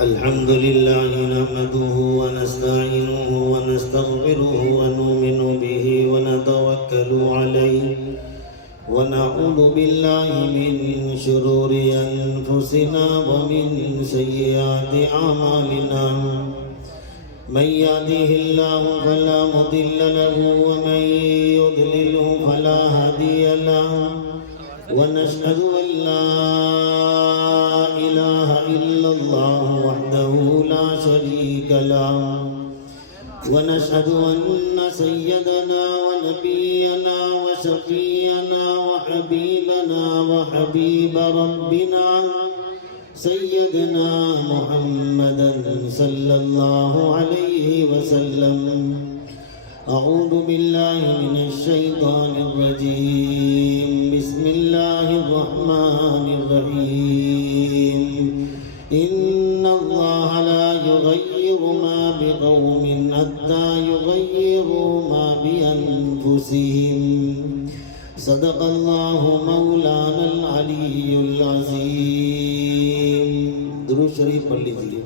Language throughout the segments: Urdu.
الحمد لله نحمده ونستعينه ونستغفره ونؤمن به ونتوكل عليه ونعوذ بالله من شرور أنفسنا ومن سيئات أعمالنا من يهده الله فلا مضل له ومن يضلله فلا هادي له ونشهد أن لا إله إلا الله وحده لا شريك له ونشهد أن سيدنا ونبينا وشفيعنا وحبيبنا وحبيب ربنا سيدنا محمدا صلى الله عليه وسلم. أعوذ بالله من الشيطان الرجيم. بسم الله الرحمن الرحيم. إن الله لا يغير ما بقوم حتى يغيروا ما بأنفسهم. صدق الله مولانا العلي العظيم. درود شریف پڑھ لیجیے.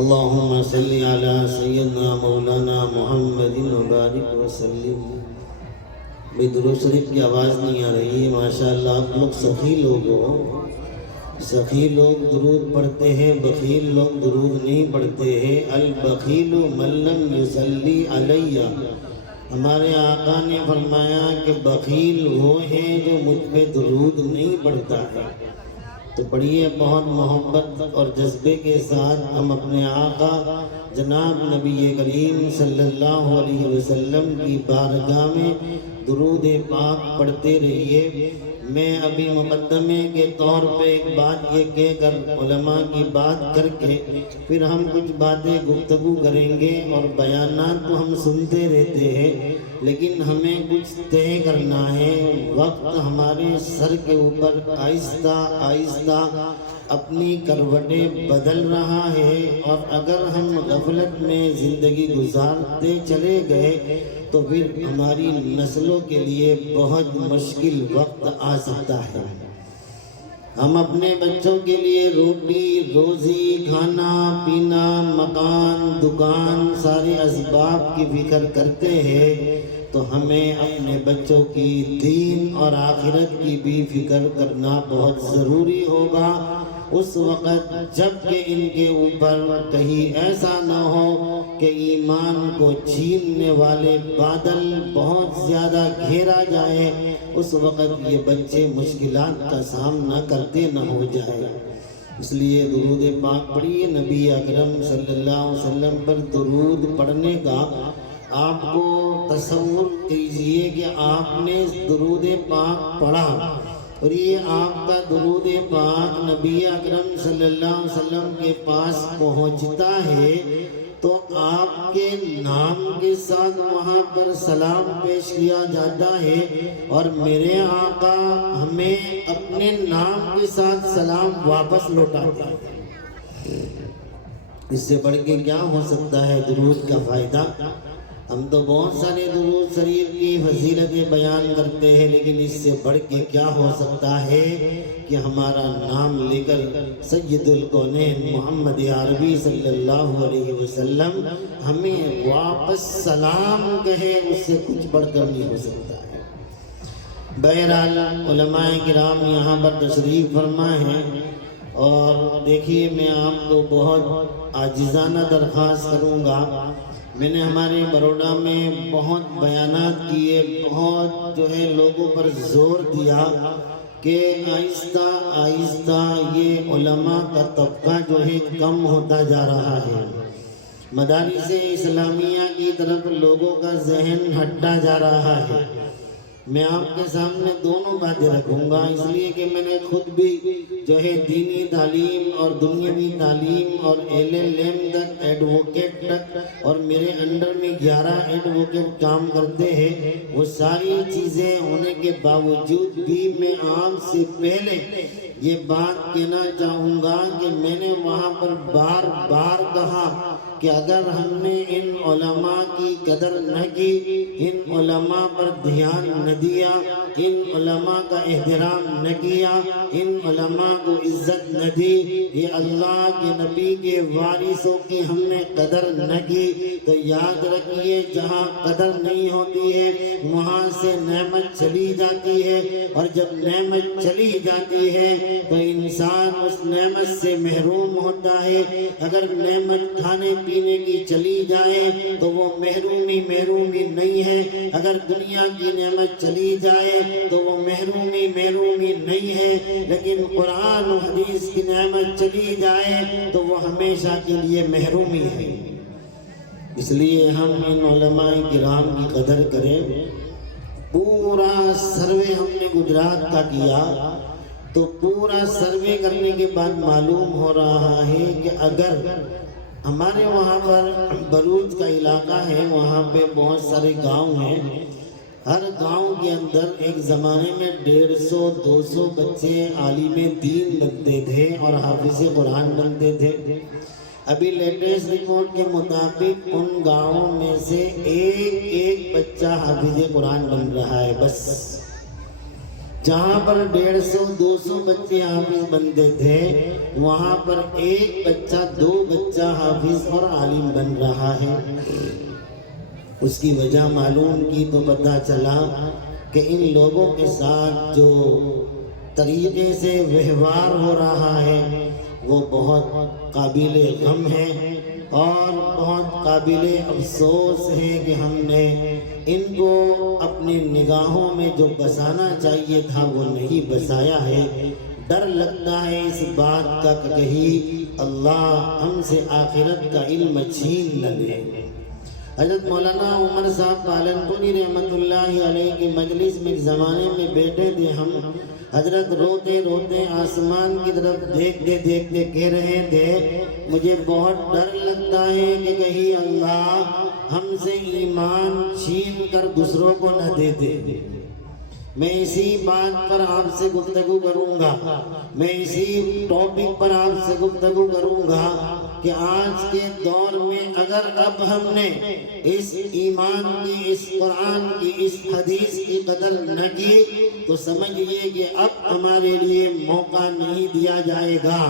اللهم صل على سيدنا مولانا محمد وبارك وسلم. بھئی درود شریف کی آواز نہیں آ رہی ہے. ماشاءاللہ آپ لوگ سخی لوگ ہو. سخی لوگ درود پڑھتے ہیں، بخیل لوگ درود نہیں پڑھتے ہیں. البخیل من لم یصلی علیہ. ہمارے آقا نے فرمایا کہ بخیل وہ ہیں جو مجھ پہ درود نہیں پڑھتا ہے. تو پڑھیے بہت محبت اور جذبے کے ساتھ ہم اپنے آقا جناب نبی کریم صلی اللہ علیہ وسلم کی بارگاہ میں درود پاک پڑھتے رہیے. میں ابھی مقدمے کے طور پہ ایک بات یہ کہہ کر علماء کی بات کر کے پھر ہم کچھ باتیں گفتگو کریں گے. اور بیانات تو ہم سنتے رہتے ہیں لیکن ہمیں کچھ طے کرنا ہے. وقت ہمارے سر کے اوپر آہستہ آہستہ اپنی کروٹیں بدل رہا ہے اور اگر ہم غفلت میں زندگی گزارتے چلے گئے تو پھر ہماری نسلوں کے لیے بہت مشکل وقت آ سکتا ہے. ہم اپنے بچوں کے لیے روٹی روزی کھانا پینا مکان دکان سارے اسباب کی فکر کرتے ہیں تو ہمیں اپنے بچوں کی دین اور آخرت کی بھی فکر کرنا بہت ضروری ہوگا. اس وقت جب کہ ان کے اوپر کہیں ایسا نہ ہو کہ ایمان کو چھیننے والے بادل بہت زیادہ گھیرا جائے. اس وقت یہ بچے مشکلات کا سامنا کرتے نہ ہو جائے. اس لیے درود پاک پڑھیے. نبی اکرم صلی اللہ علیہ وسلم پر درود پڑھنے کا آپ کو تصور کیجئے کہ آپ نے درود پاک پڑھا اور یہ آپ کا درود پاک نبی اکرم صلی اللہ علیہ وسلم کے پاس پہنچتا ہے تو آپ کے نام کے ساتھ وہاں پر سلام پیش کیا جاتا ہے اور میرے آقا ہمیں اپنے نام کے ساتھ سلام واپس لوٹاتا ہے. اس سے بڑھ کے کیا ہو سکتا ہے درود کا فائدہ؟ ہم تو بہت سارے درود شریف کی فضیلتیں بیان کرتے ہیں لیکن اس سے بڑھ کے کیا ہو سکتا ہے کہ ہمارا نام لے کر سید الکونین محمد عربی صلی اللہ علیہ وسلم ہمیں واپس سلام کہے. اس سے کچھ بڑھ کر نہیں ہو سکتا ہے. بہرحال علماء کرام یہاں پر تشریف فرما ہیں اور دیکھیے میں آپ کو بہت عاجزانہ درخواست کروں گا. میں نے ہمارے بروڈا میں بہت بیانات کیے، بہت جو ہے لوگوں پر زور دیا کہ آہستہ آہستہ یہ علماء کا طبقہ جو ہے کم ہوتا جا رہا ہے. مدارس اسلامیہ کی طرف لوگوں کا ذہن ہٹتا جا رہا ہے. میں آپ کے سامنے دونوں باتیں رکھوں گا اس لیے کہ میں نے خود بھی جو ہے دینی تعلیم اور دنیاوی تعلیم اور LLM تک ایڈوکیٹ تک اور میرے انڈر میں 11 ایڈوکیٹ کام کرتے ہیں. وہ ساری چیزیں ہونے کے باوجود بھی میں آپ سے پہلے یہ بات کہنا چاہوں گا کہ میں نے وہاں پر بار بار کہا کہ اگر ہم نے ان علماء کی قدر نہ کی، ان علماء پر دھیان نہ دیا، ان علماء کا احترام نہ کیا، ان علماء کو عزت نہ دی، یہ اللہ کے نبی کے وارثوں کی ہم نے قدر نہ کی، تو یاد رکھیے جہاں قدر نہیں ہوتی ہے وہاں سے نعمت چلی جاتی ہے، اور جب نعمت چلی جاتی ہے تو انسان اس نعمت سے محروم ہوتا ہے۔ اگر نعمت کھانے پینے کی چلی جائے تو وہ محرومی نہیں ہے، اگر دنیا کی نعمت چلی جائے تو وہ محرومی نہیں ہے، لیکن قرآن و حدیث کی نعمت چلی جائے تو وہ ہمیشہ کے لیے محرومی ہے۔ اس لیے ہم ان علماء کرام کی قدر کریں۔ پورا سروے ہم نے گجرات کا کیا، تو پورا سروے کرنے کے بعد معلوم ہو رہا ہے کہ اگر ہمارے وہاں پر بلوچ کا علاقہ ہے، وہاں پہ بہت سارے گاؤں ہیں، ہر گاؤں کے اندر ایک زمانے میں 150-200 بچے عالم دین بنتے تھے اور حافظ قرآن بنتے تھے۔ ابھی لیٹسٹ رپورٹ کے مطابق ان گاؤں میں سے ایک بچہ حافظ قرآن بن رہا ہے بس۔ جہاں پر 150-200 بچے حافظ بنتے تھے وہاں پر ایک بچہ 2 بچہ حافظ اور عالم بن رہا ہے۔ اس کی وجہ معلوم کی تو پتہ چلا کہ ان لوگوں کے ساتھ جو طریقے سے ویوہار ہو رہا ہے وہ بہت قابل غم ہے اور بہت قابل افسوس ہے کہ ہم نے ان کو اپنی نگاہوں میں جو بسانا چاہیے تھا وہ نہیں بسایا ہے۔ ڈر لگتا ہے اس بات کا کہ کہیں اللہ ہم سے آخرت کا علم چھین نہ لے۔ حضرت مولانا عمر صاحب پالنپوری رحمت اللہ علیہ کی مجلس میں ایک زمانے میں بیٹھے تھے ہم، حضرت روتے روتے آسمان کی طرف دیکھتے دیکھتے کہہ رہے تھے مجھے بہت ڈر لگتا ہے کہ کہیں اللہ ہم سے ایمان چھین کر دوسروں کو نہ دے دے۔ میں اسی بات پر آپ سے گفتگو کروں گا، میں اسی ٹاپک پر آپ سے گفتگو کروں گا کہ آج کے دور میں اگر اب ہم نے اس ایمان کی، اس قرآن کی، اس حدیث کی قدر نہ کی تو سمجھئے کہ اب ہمارے لیے موقع نہیں دیا جائے گا۔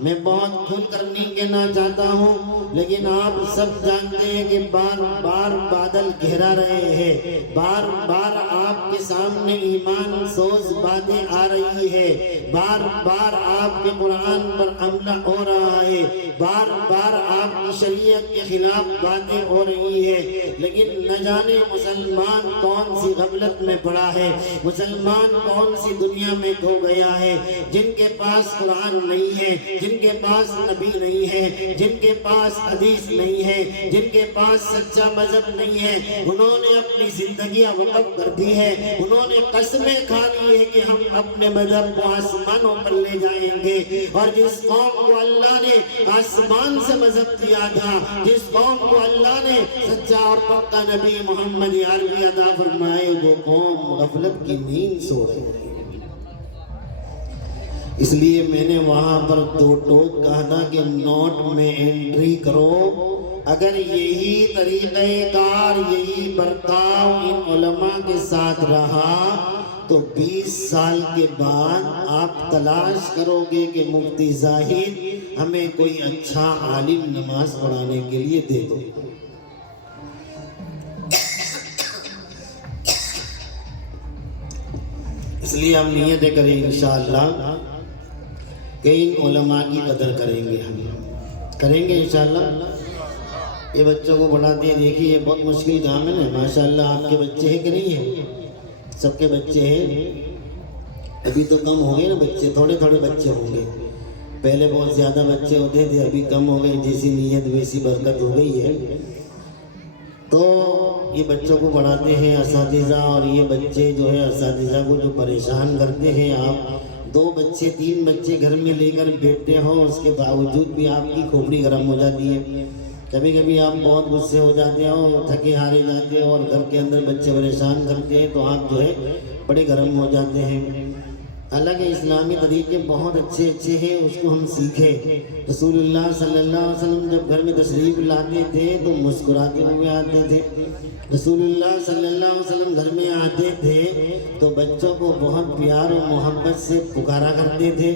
میں بہت کھل کر نہیں کہنا چاہتا ہوں، لیکن آپ سب جانتے ہیں کہ بار بار بادل گھیرا رہے ہیں، بار بار آپ کے سامنے ایمان سوز باتیں آ رہی ہے، بار بار آپ کے قرآن پر حملہ ہو رہا ہے، بار بار آپ کی شریعت کے خلاف باتیں ہو رہی ہے، لیکن نہ جانے مسلمان کون سی غفلت میں پڑا ہے، مسلمان کون سی دنیا میں کھو گیا ہے۔ جن کے پاس قرآن نہیں ہے، جن کے پاس نبی نہیں ہے، جن کے پاس حدیث نہیں ہے، جن کے پاس سچا مذہب نہیں ہے، انہوں نے اپنی زندگیاں وقف کر دی ہے، انہوں نے قسمیں کھا لی ہے کہ ہم اپنے مذہب کو آسمانوں پر لے جائیں گے۔ اور جس قوم کو اللہ نے آسمان سے مذہب دیا تھا، جس قوم کو اللہ نے سچا اور پکا نبی محمد عربی عطا فرمائے، وہ قوم غفلت کی نیند سو رہی ہے۔ اس لیے میں نے وہاں پر 2 ٹوک کہا تھا کہ نوٹ میں انٹری کرو۔ اگر یہی طریقہ کار، یہی برتاؤ ان علماء کے ساتھ رہا تو 20 سال کے بعد آپ تلاش کرو گے کہ مفتی زاہد ہمیں کوئی اچھا عالم نماز پڑھانے کے لیے دے دو۔ اس لیے ہم نیت کریں انشاءاللہ کہ ان علماء کی قدر کریں گے، ہم کریں گے انشاءاللہ۔ یہ بچوں کو پڑھاتے ہیں، دیکھیے یہ بہت مشکل کام ہے نا۔ ماشاءاللہ آپ کے بچے ہیں کہ نہیں ہیں؟ سب کے بچے ہیں؟ ابھی تو کم ہو گئے نا بچے، تھوڑے تھوڑے بچے ہوں گے۔ پہلے بہت زیادہ بچے ہوتے تھے، ابھی کم ہو گئے، جیسی نیت ویسی برکت ہو گئی ہے۔ تو یہ بچوں کو پڑھاتے ہیں اساتذہ، اور یہ بچے جو ہے اساتذہ کو جو پریشان کرتے ہیں، آپ 2 بچے 3 بچے گھر میں لے کر بیٹھتے ہو، اس کے باوجود بھی آپ کی کھوپڑی گرم ہو جاتی ہے۔ کبھی کبھی آپ بہت غصے ہو جاتے ہو، تھکے ہارے جاتے ہو، اور گھر کے اندر بچے پریشان کرتے ہیں تو آپ جو ہے بڑے گرم ہو جاتے ہیں۔ الگ اسلامی طریقے بہت اچھے ہیں، اس کو ہم سیکھیں۔ رسول اللہ صلی اللہ علیہ وسلم جب گھر میں تشریف لاتے تھے تو مسکراتے ہوئے آتے تھے۔ رسول اللہ صلی اللہ علیہ وسلم گھر میں آتے تھے تو بچوں کو بہت پیار و محبت سے پکارا کرتے تھے۔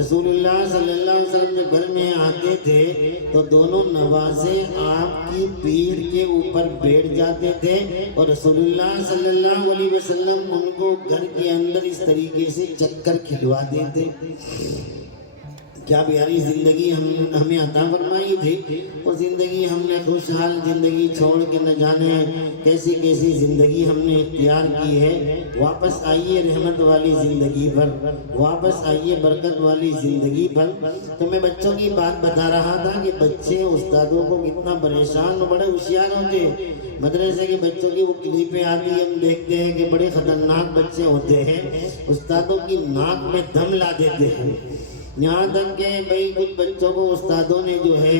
رسول اللہ صلی اللہ علیہ وسلم جب گھر میں آتے تھے تو دونوں نوازے آپ کی پیٹھ کے اوپر بیٹھ جاتے تھے اور رسول اللہ صلی اللہ علیہ وسلم ان کو گھر کے اندر اس طریقے سے چکر کھلوا دیتے۔ کیا پیاری زندگی ہمیں عطا فرمائی تھی، وہ زندگی ہم نے خوشحال زندگی چھوڑ کے نہ جانے کیسی کیسی زندگی ہم نے اختیار کی ہے۔ واپس آئیے رحمت والی زندگی پر، واپس آئیے برکت والی زندگی پر۔ تو میں بچوں کی بات بتا رہا تھا کہ بچے استادوں کو کتنا پریشان اور بڑے ہوشیار ہوتے ہیں۔ مدرسے کے بچوں کی وہ کلپیں آتی ہیں، ہم دیکھتے ہیں کہ بڑے خطرناک بچے ہوتے ہیں، استادوں کی ناک میں دم لا دیتے ہیں۔ یہاں تک کہ بھئی کچھ بچوں کو استادوں نے جو ہے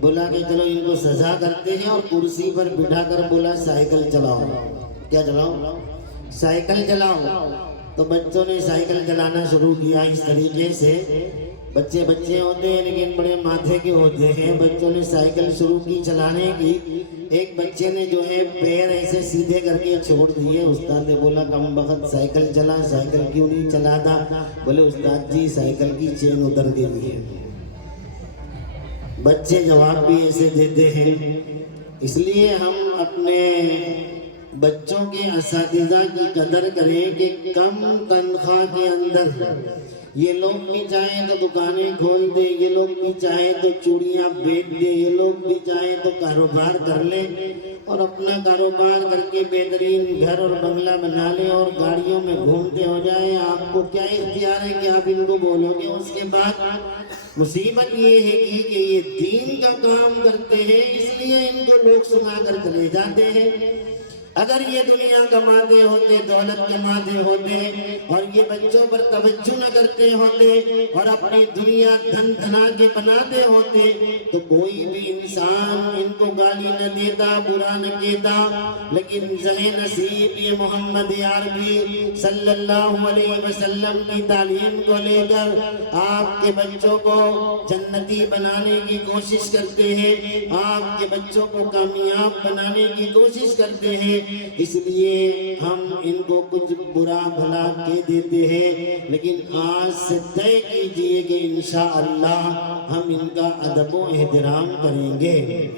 بولا کہ چلو ان کو سزا کرتے ہیں اور کرسی پر بٹھا کر بولا سائیکل چلاؤ۔ کیا چلاؤ؟ سائیکل چلاؤ۔ تو بچوں نے سائیکل چلانا شروع کیا اس طریقے سے۔ بچے ہوتے ہیں لیکن بڑے ماتھے کے ہوتے ہیں۔ بچوں نے سائیکل شروع کی چلانے کی۔ ایک بچے نے جو ہے پیر ایسے سیدھے کر کے چھوڑ دیے۔ استاد نے بولا کم بخت سائیکل چلا، سائیکل کیوں نہیں چلاتا؟ بولے استاد جی سائیکل کی چین اتر گئی ہے۔ بچے جواب بھی ایسے دیتے ہیں۔ اس لیے ہم اپنے بچوں کے اساتذہ کی قدر کریں کہ کم تنخواہ کے اندر یہ لوگ بھی چاہیں تو دکانیں کھول دیں، یہ لوگ بھی چاہیں تو چوڑیاں بیچ دیں، یہ لوگ بھی چاہیں تو کاروبار کر لیں اور اپنا کاروبار کر کے بہترین گھر اور بنگلہ بنا لیں اور گاڑیوں میں گھومتے ہو جائیں۔ آپ کو کیا اختیار ہے کہ آپ ان کو بولو گے؟ اس کے بعد مصیبت یہ ہے کہ یہ دین کا کام کرتے ہیں، اس لیے ان کو لوگ سنا کر چلے جاتے ہیں۔ اگر یہ دنیا کماتے ہوتے، دولت کماتے ہوتے اور یہ بچوں پر توجہ نہ کرتے ہوتے اور اپنی دنیا دھن دھنا کے بناتے ہوتے تو کوئی بھی انسان ان کو گالی نہ دیتا، برا نہ کہتا۔ لیکن زہ نصیب یہ محمد عربی صلی اللہ علیہ وسلم کی تعلیم کو لے کر آپ کے بچوں کو جنتی بنانے کی کوشش کرتے ہیں، آپ کے بچوں کو کامیاب بنانے کی کوشش کرتے ہیں۔ اس لیے ہم ان کو کچھ برا بھلا کہہ دیتے ہیں، لیکن آج سے طے کیجئے کہ انشاءاللہ ہم ان کا ادب و احترام کریں گے۔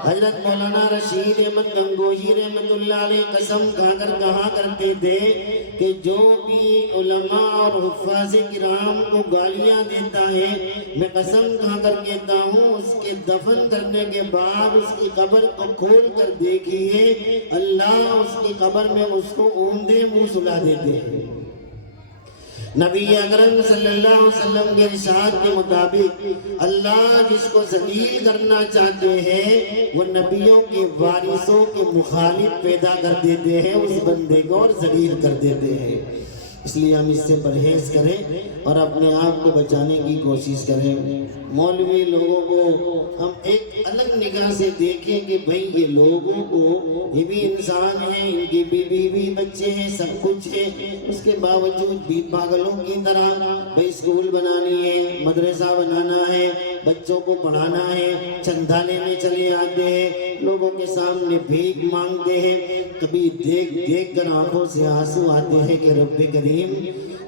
حضرت مولانا رشید احمد گنگوہی رحمت اللہ علیہ قسم کھا کر کہا کرتے تھے کہ جو بھی علماء اور حفاظ کرام کو گالیاں دیتا ہے، میں قسم کھا کر کہتا ہوں اس کے دفن کرنے کے بعد اس کی قبر کو کھول کر دیکھیے، اللہ اس کی قبر میں اس کو اوندے منہ سلا دیتے ہیں۔ نبی اکرم صلی اللہ علیہ وسلم کے ارشاد کے مطابق اللہ جس کو ذلیل کرنا چاہتے ہیں وہ نبیوں کے وارثوں کے مخالف پیدا کر دیتے ہیں، اس بندے کو اور ذلیل کر دیتے ہیں۔ اس لیے ہم اس سے پرہیز کریں اور اپنے آپ کو بچانے کی کوشش کریں۔ مولوی لوگوں کو ہم ایک الگ نگاہ سے دیکھیں کہ بھئی یہ لوگوں کو یہ بھی انسان ہیں، ان کی بیوی بچے ہیں، سب کچھ ہے، اس کے باوجود بھی پاگلوں کی طرح بھئی اسکول بنانی ہے، مدرسہ بنانا ہے، بچوں کو پڑھانا ہے، چندہ لینے چلے آتے ہیں، لوگوں کے سامنے بھیک مانگتے ہیں۔ کبھی دیکھ کر آنکھوں سے آنسو آتے ہیں کہ رب کریم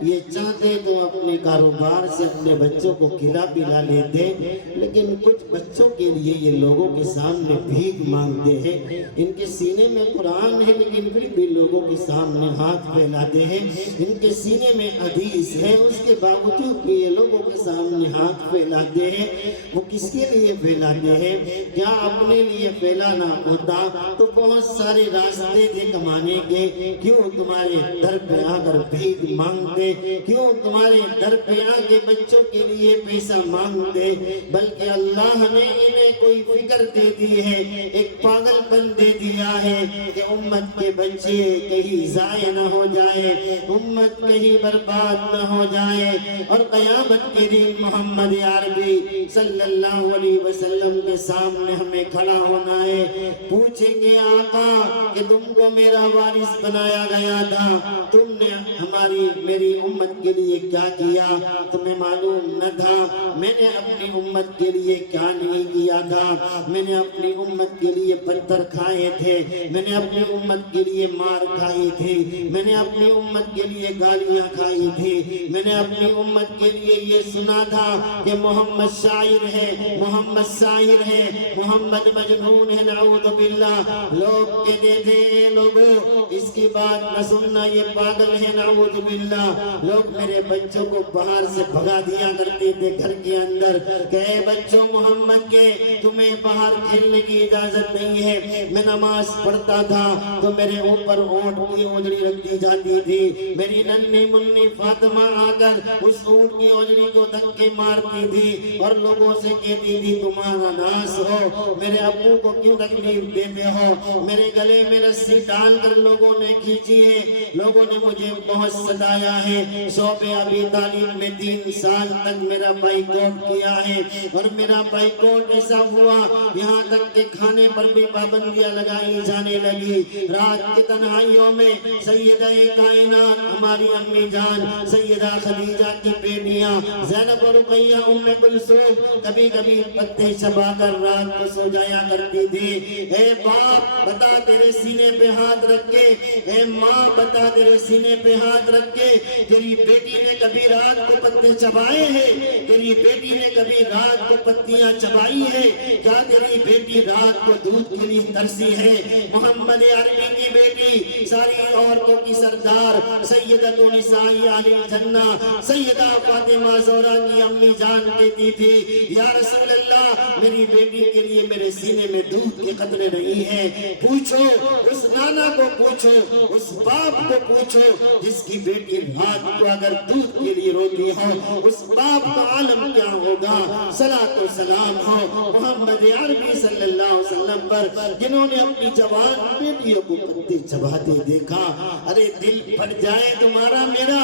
یہ چاہتے تو اپنے کاروبار سے اپنے بچوں کو کھلا پلا لیتے، لیکن کچھ بچوں کے لیے یہ لوگوں کے سامنے بھیک مانگتے ہیں۔ ان کے سینے میں قرآن ہے لیکن پھر بھی لوگوں کے سامنے ہاتھ پھیلاتے ہیں، ان کے سینے میں حدیث ہے اس کے باوجود بھی یہ لوگوں کے سامنے ہاتھ پھیلاتے ہیں۔ وہ کس کے لیے پھیلاتے ہیں؟ کیا اپنے لیے پھیلانا ہوتا تو بہت سارے راستے تھے کمانے کے، کیوں تمہارے در پہ آ کر بھیک مانگتے، کیوں تمہارے در پہ آ کے بچوں کے لیے پیسہ مانگتے؟ بلکہ اللہ نے انہیں کوئی فکر دے دی ہے، ایک پاگل پن دے دیا ہے کہ امت کے بچے کہیں ضائع نہ ہو جائے، امت کہیں برباد نہ ہو جائے، اور قیامت کے دن محمد عربی صلی اللہ علیہ وسلم کے سامنے ہمیں کھڑا ہونا ہے۔ پوچھیں گے آقا کہ تم کو میرا وارث بنایا گیا تھا، تم نے ہمارا میری امت کے لیے کیا کیا تمہیں معلوم نہ تھا، میں نے اپنی امت کے لیے کیا نہیں کیا تھا، میں نے اپنی امت کے لیے پتھر کھائے تھے، میں نے اپنی امت کے لیے مار کھائی تھی، میں نے اپنی امت کے لیے گالیاں کھائی تھی، میں نے اپنی امت کے لیے یہ سنا تھا کہ محمد شاعر ہے، محمد شاعر ہے، محمد مجنون ہے، نعوذ باللہ۔ لوگ کہتے تھے لوگوں اس کی بات نہ سننا، یہ پاگل ہے، نعوذ باللہ۔ لوگ میرے بچوں کو باہر سے بھگا دیا کرتے تھے گھر کے اندر کہ اے بچوں محمد کے تمہیں باہر کھیلنے کی اجازت نہیں ہے۔ میں نماز پڑھتا تھا تو میرے اوپر اونٹ کی اونجڑی رکھ دی جاتی تھی، میری ننھی منی فاطمہ آ کر اس اونٹ کی اونجڑی کو دھکے مارتی تھی اور لوگوں سے کہتی تھی تمہارا ناس ہو، میرے ابو کو کیوں تکلیف دیتے ہو۔ میرے گلے میں رسی ڈال کر لوگوں نے کھینچی ہے، لوگوں نے مجھے بہت ستایا ہے۔ شعبہ ابی طالب میں 3 سال تک میرا بائیکاٹ کیا ہے اور میرا بائیکاٹ ایسا ہوا یہاں تک کہ کھانے پر بھی پابندیاں لگائی جانے لگی۔ رات کی تنہائیوں میں سیدہ کائنات ہماری امی جان سیدہ خدیجہ کی بیٹیاں زینب اور رقیہ ام کلثوم کبھی کبھی پتے چبا کر رات کو سو جایا کرتی تھی۔ اے باپ بتا تیرے سینے پہ ہاتھ رکھ کے، اے ماں بتا تیرے سینے پہ ہاتھ رکھ کے، تیری بیٹی نے کبھی رات کو پتے چبائے ہیں؟ تیری بیٹی نے کبھی رات کو پتیاں چبائی ہے؟ کیا تیری بیٹی رات کو دودھ کے لیے ترسی ہے؟ محمد عربی کی بیٹی ساری عورتوں کی سردار سیدۃ نساء اہل الجنہ سیدہ فاطمہ زہرا کی امی جان کہتی تھی یا رسول اللہ میری بیٹی کے لیے میرے سینے میں دودھ کے قطرے نہیں ہیں، پوچھو اس نانا کو، پوچھو اس باپ کو، پوچھو جس کی بیٹی رات کو اگر دودھ کے لیے روتی ہو اس باپ کا عالم کیا ہوگا۔ صلاۃ و سلام ہو محمد عربی صلی اللہ علیہ وسلم پر جنہوں نے اپنی جوان بیٹیوں کو پتے چباتے دیکھا۔ ارے دل پھٹ جائے تمہارا میرا،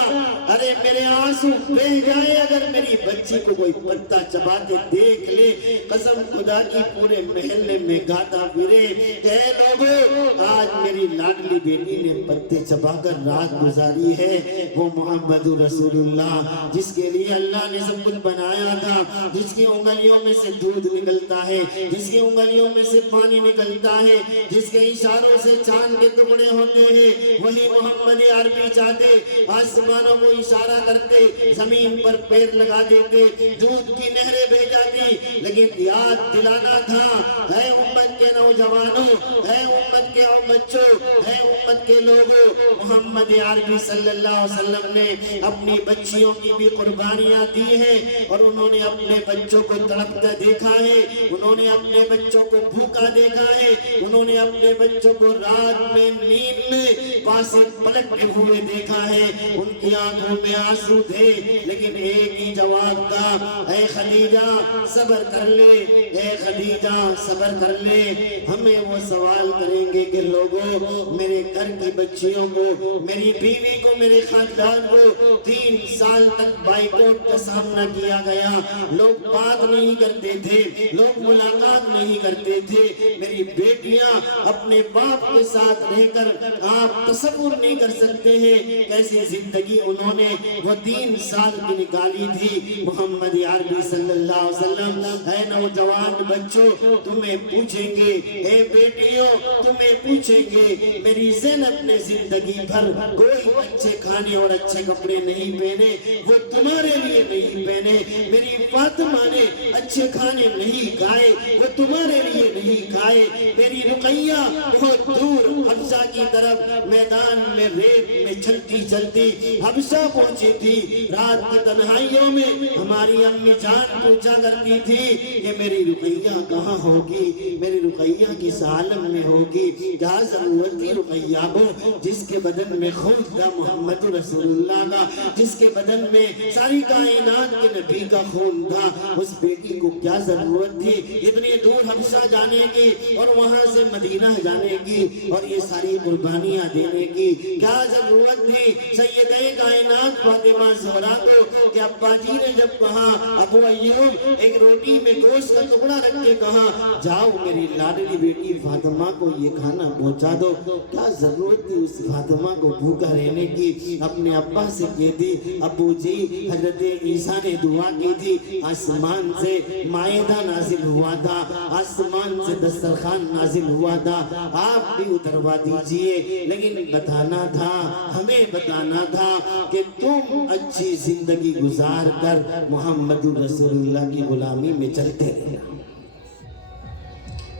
ارے میرے آنسو بہہ جائے اگر میری بچی کو کوئی پتا چباتے دیکھ لے، قسم خدا کی پورے محلے میں گاتا پھرے کہ اے لوگو آج میری لاڈلی بیٹی نے پتے چبا کر رات گزاری ہے۔ وہ محمد رسول اللہ جس کے لیے اللہ نے سب کچھ بنایا تھا، جس کی انگلیوں میں سے دودھ نکلتا ہے، جس کی انگلیوں میں سے پانی نکلتا ہے، جس کے اشاروں سے چاند کے ٹکڑے ہوتے ہیں، وہی محمد عربی چاہتے آسمانوں کو اشارہ کرتے، زمین پر پیر لگا دیتے، دودھ کی نہریں بہ جاتی۔ لیکن یاد دلانا تھا اے امت کے نوجوانوں، اے امت کے بچوں، اے امت کے لوگوں، محمد عربی صلی اللہ علیہ وسلم نے اپنی بچیوں کی بھی قربانیاں دی ہیں اور انہوں نے اپنے بچوں کو تڑپتا دیکھا ہے، انہوں نے اپنے بچوں کو بھوکا دیکھا ہے، انہوں نے اپنے بچوں کو رات میں نیند میں پاسے پلٹتے ہوئے دیکھا ہے، ان کی آنکھوں میں آنسو تھے لیکن ایک ہی جواب تھا اے خدیجہ صبر کر لے، اے خدیجہ صبر کر لے۔ ہمیں وہ سوال کریں گے کہ لوگوں میرے گھر کی بچیوں کو، میری بیوی کو، میرے خاندان کو 3 سال تک بائیکاٹ کا سامنا کیا گیا، لوگ بات نہیں کرتے تھے، لوگ ملاقات نہیں کرتے تھے، میری بیٹیاں اپنے باپ کے ساتھ رہ کر آپ تصور نہیں کر سکتے ہیں کیسی زندگی انہوں نے وہ 3 سال کی نکالی تھی۔ محمد عربی صلی اللہ علیہ وسلم اے نوجوان بچوں تمہیں پوچھیں گے، اے بیٹیوں تمہیں پوچھیں گے، میری زینب نے زندگی بھر کوئی اچھے کھانے اور اچھے کپڑے نہیں پہنے، وہ تمہارے لیے نہیں پہنے، میری فاطمہ نے اچھے کھانے نہیں کھائے، وہ تمہارے لیے نہیں کھائے، میری رقیہ بہت دور حبشہ کی طرف میدان میں ریت میں چلتی چلتی حبشہ پہنچی تھی، رات کی تنہائیوں میں ہماری امی جان پوچھا کرتی تھی کہ میری رقیہ کہاں ہوگی، میری رقیہ کس عالم میں ہوگی، کیا ضرورت تھی رقیہ کو جس کے بدن میں خون تھا محمد رسول اللہ کا، جس کے بدن میں ساری کائنات کے نبی کا خون تھا، اس بیٹی کو کیا ضرورت تھی اتنی دور حبشہ جانے کی اور وہاں سے مدینہ جانے کی اور یہ ساری قربانیاں دینے کی، کیا ضرورت تھی سیدہ کائنات فاطمہ زہرا کو کہ ابا جی نے جب جب کہا ابو ایوب ایک روٹی میں گوشت کا ٹکڑا رکھ کے کہا جاؤ میری لاڈلی بیٹی فاطمہ کو یہ کھانا پہنچا دو. کیا ضرورت تھی اس فاطمہ کو بھوکا رہنے کی؟ اپنے ابا سے کہہ دی ابو جی حضرت عیسیٰ نے دعا کی تھی, آسمان سے مائدہ نازل ہوا تھا, آسمان سے دسترخوان نازل ہوا تھا, آپ بھی اتروا دیجئے, لیکن بتانا تھا, ہمیں بتانا تھا کہ تم اچھی زندگی گزار کر محمد رسول اللہ کی غلامی میں چلتے رہے.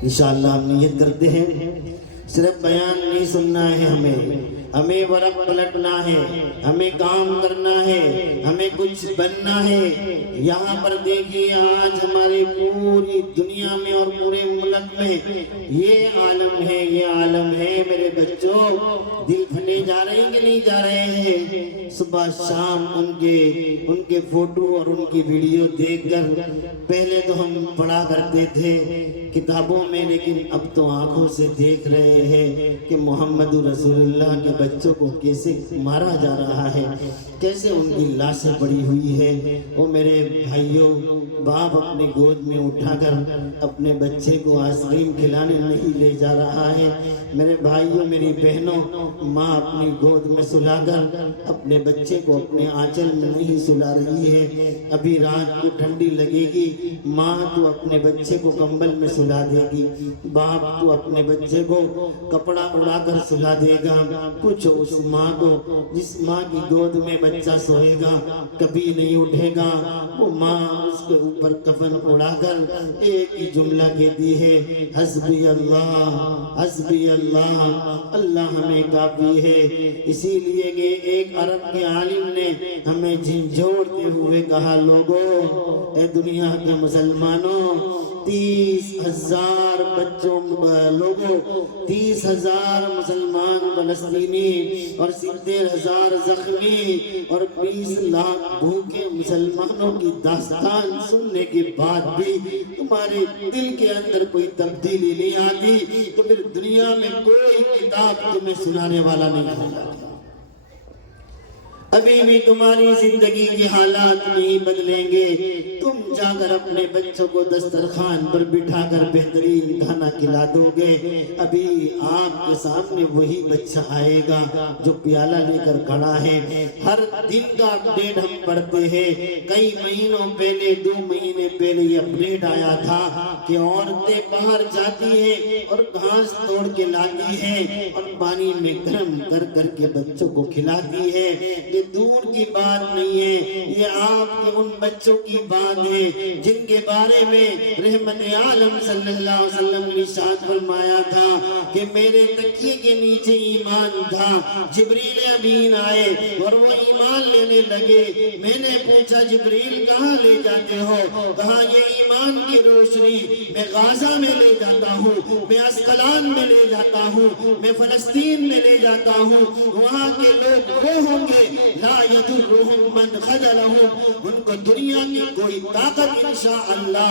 انشاءاللہ ہم نیت کرتے ہیں صرف بیان نہیں سننا ہے, ہمیں ورق پلٹنا ہے, ہمیں کام کرنا ہے, ہمیں کچھ بننا ہے. یہاں پر دیکھیے آج ہماری پوری دنیا میں اور پورے ملک میں یہ عالم ہے, یہ عالم ہے. میرے بچوں دل پھٹے جا رہے ہیں کہ نہیں جا رہے ہیں؟ صبح شام ان کے فوٹو اور ان کی ویڈیو دیکھ کر پہلے تو ہم پڑھا کرتے تھے کتابوں میں, لیکن اب تو آنکھوں سے دیکھ رہے ہیں کہ محمد رسول اللہ کے بچوں کو کیسے مارا جا رہا ہے, کیسے ان کی لاشیں پڑی ہوئی ہے. وہ میرے بھائیوں, باپ اپنے گود میں اٹھا کر اپنے بچے کو آئس کریم کھلانے نہیں لے جا رہا ہے. میرے بھائیوں, میری بہنوں, ماں اپنی گود میں سلا کر اپنے بچے کو اپنے آنچل میں نہیں سلا رہی ہے. ابھی رات کو ٹھنڈی لگے گی, ماں تو اپنے بچے کو کمبل میں سلا دے گی, باپ تو اپنے بچے کو کپڑا اڑا کر سلا دے گا. کچھ اس ماں کو جس ماں کی گود میں بچہ سوئے گا کبھی نہیں اٹھے گا, وہ ماں اس کے اوپر کفن اڑا کر ایک ہی جملہ کہتی ہے حسبی اللہ, حسبی اللہ, اللہ ہمیں کافی ہے. اسی لیے کہ ایک عرب کے عالم نے ہمیں جھنجھوڑتے ہوئے کہا لوگوں, اے دنیا کے مسلمانوں, 30,000 بچوں لوگوں, 30,000 مسلمان فلسطینی اور 70,000 زخمی اور 20 لاکھ بھوکے مسلمانوں کی داستان سننے کے بعد بھی تمہارے دل کے اندر کوئی تبدیلی نہیں آتی, تو پھر دنیا میں کوئی کتاب تمہیں سنانے والا نہیں ہوگا. ابھی بھی تمہاری زندگی کے حالات نہیں بدلیں گے. تم جا کر اپنے بچوں کو دسترخوان پر بٹھا کر بہترین کھانا کھلا دو گے. ابھی آپ کے سامنے وہی بچہ آئے گا جو پیالہ لے کر کھڑا ہے. ہر دن کا اپڈیٹ ہم پڑھتے ہیں. کئی مہینوں پہلے, 2 مہینے پہلے یہ اپڈیٹ آیا تھا کہ عورتیں باہر جاتی ہیں اور گھاس توڑ کے لاتی ہیں اور پانی میں گرم کر کر کے بچوں کو کھلاتی ہے. یہ دور کی بات نہیں ہے, یہ آپ کے ان بچوں کی بات ہے جن کے بارے میں رحمت عالم صلی اللہ علیہ وسلم نے ارشاد فرمایا تھا کہ میرے تکیے کے نیچے ایمان تھا. جبریل امین آئے اور وہ ایمان لینے لگے. میں نے پوچھا جبریل کہاں لے جاتے ہو؟ کہا یہ ایمان کی روشنی میں غازہ میں لے جاتا ہوں, میں اسقلان میں لے جاتا ہوں, میں فلسطین میں لے جاتا ہوں. وہاں کے لوگ وہ ہوں گے لا یدرہم من خذلہم, ان کو دنیا کی کوئی طاقت انشاءاللہ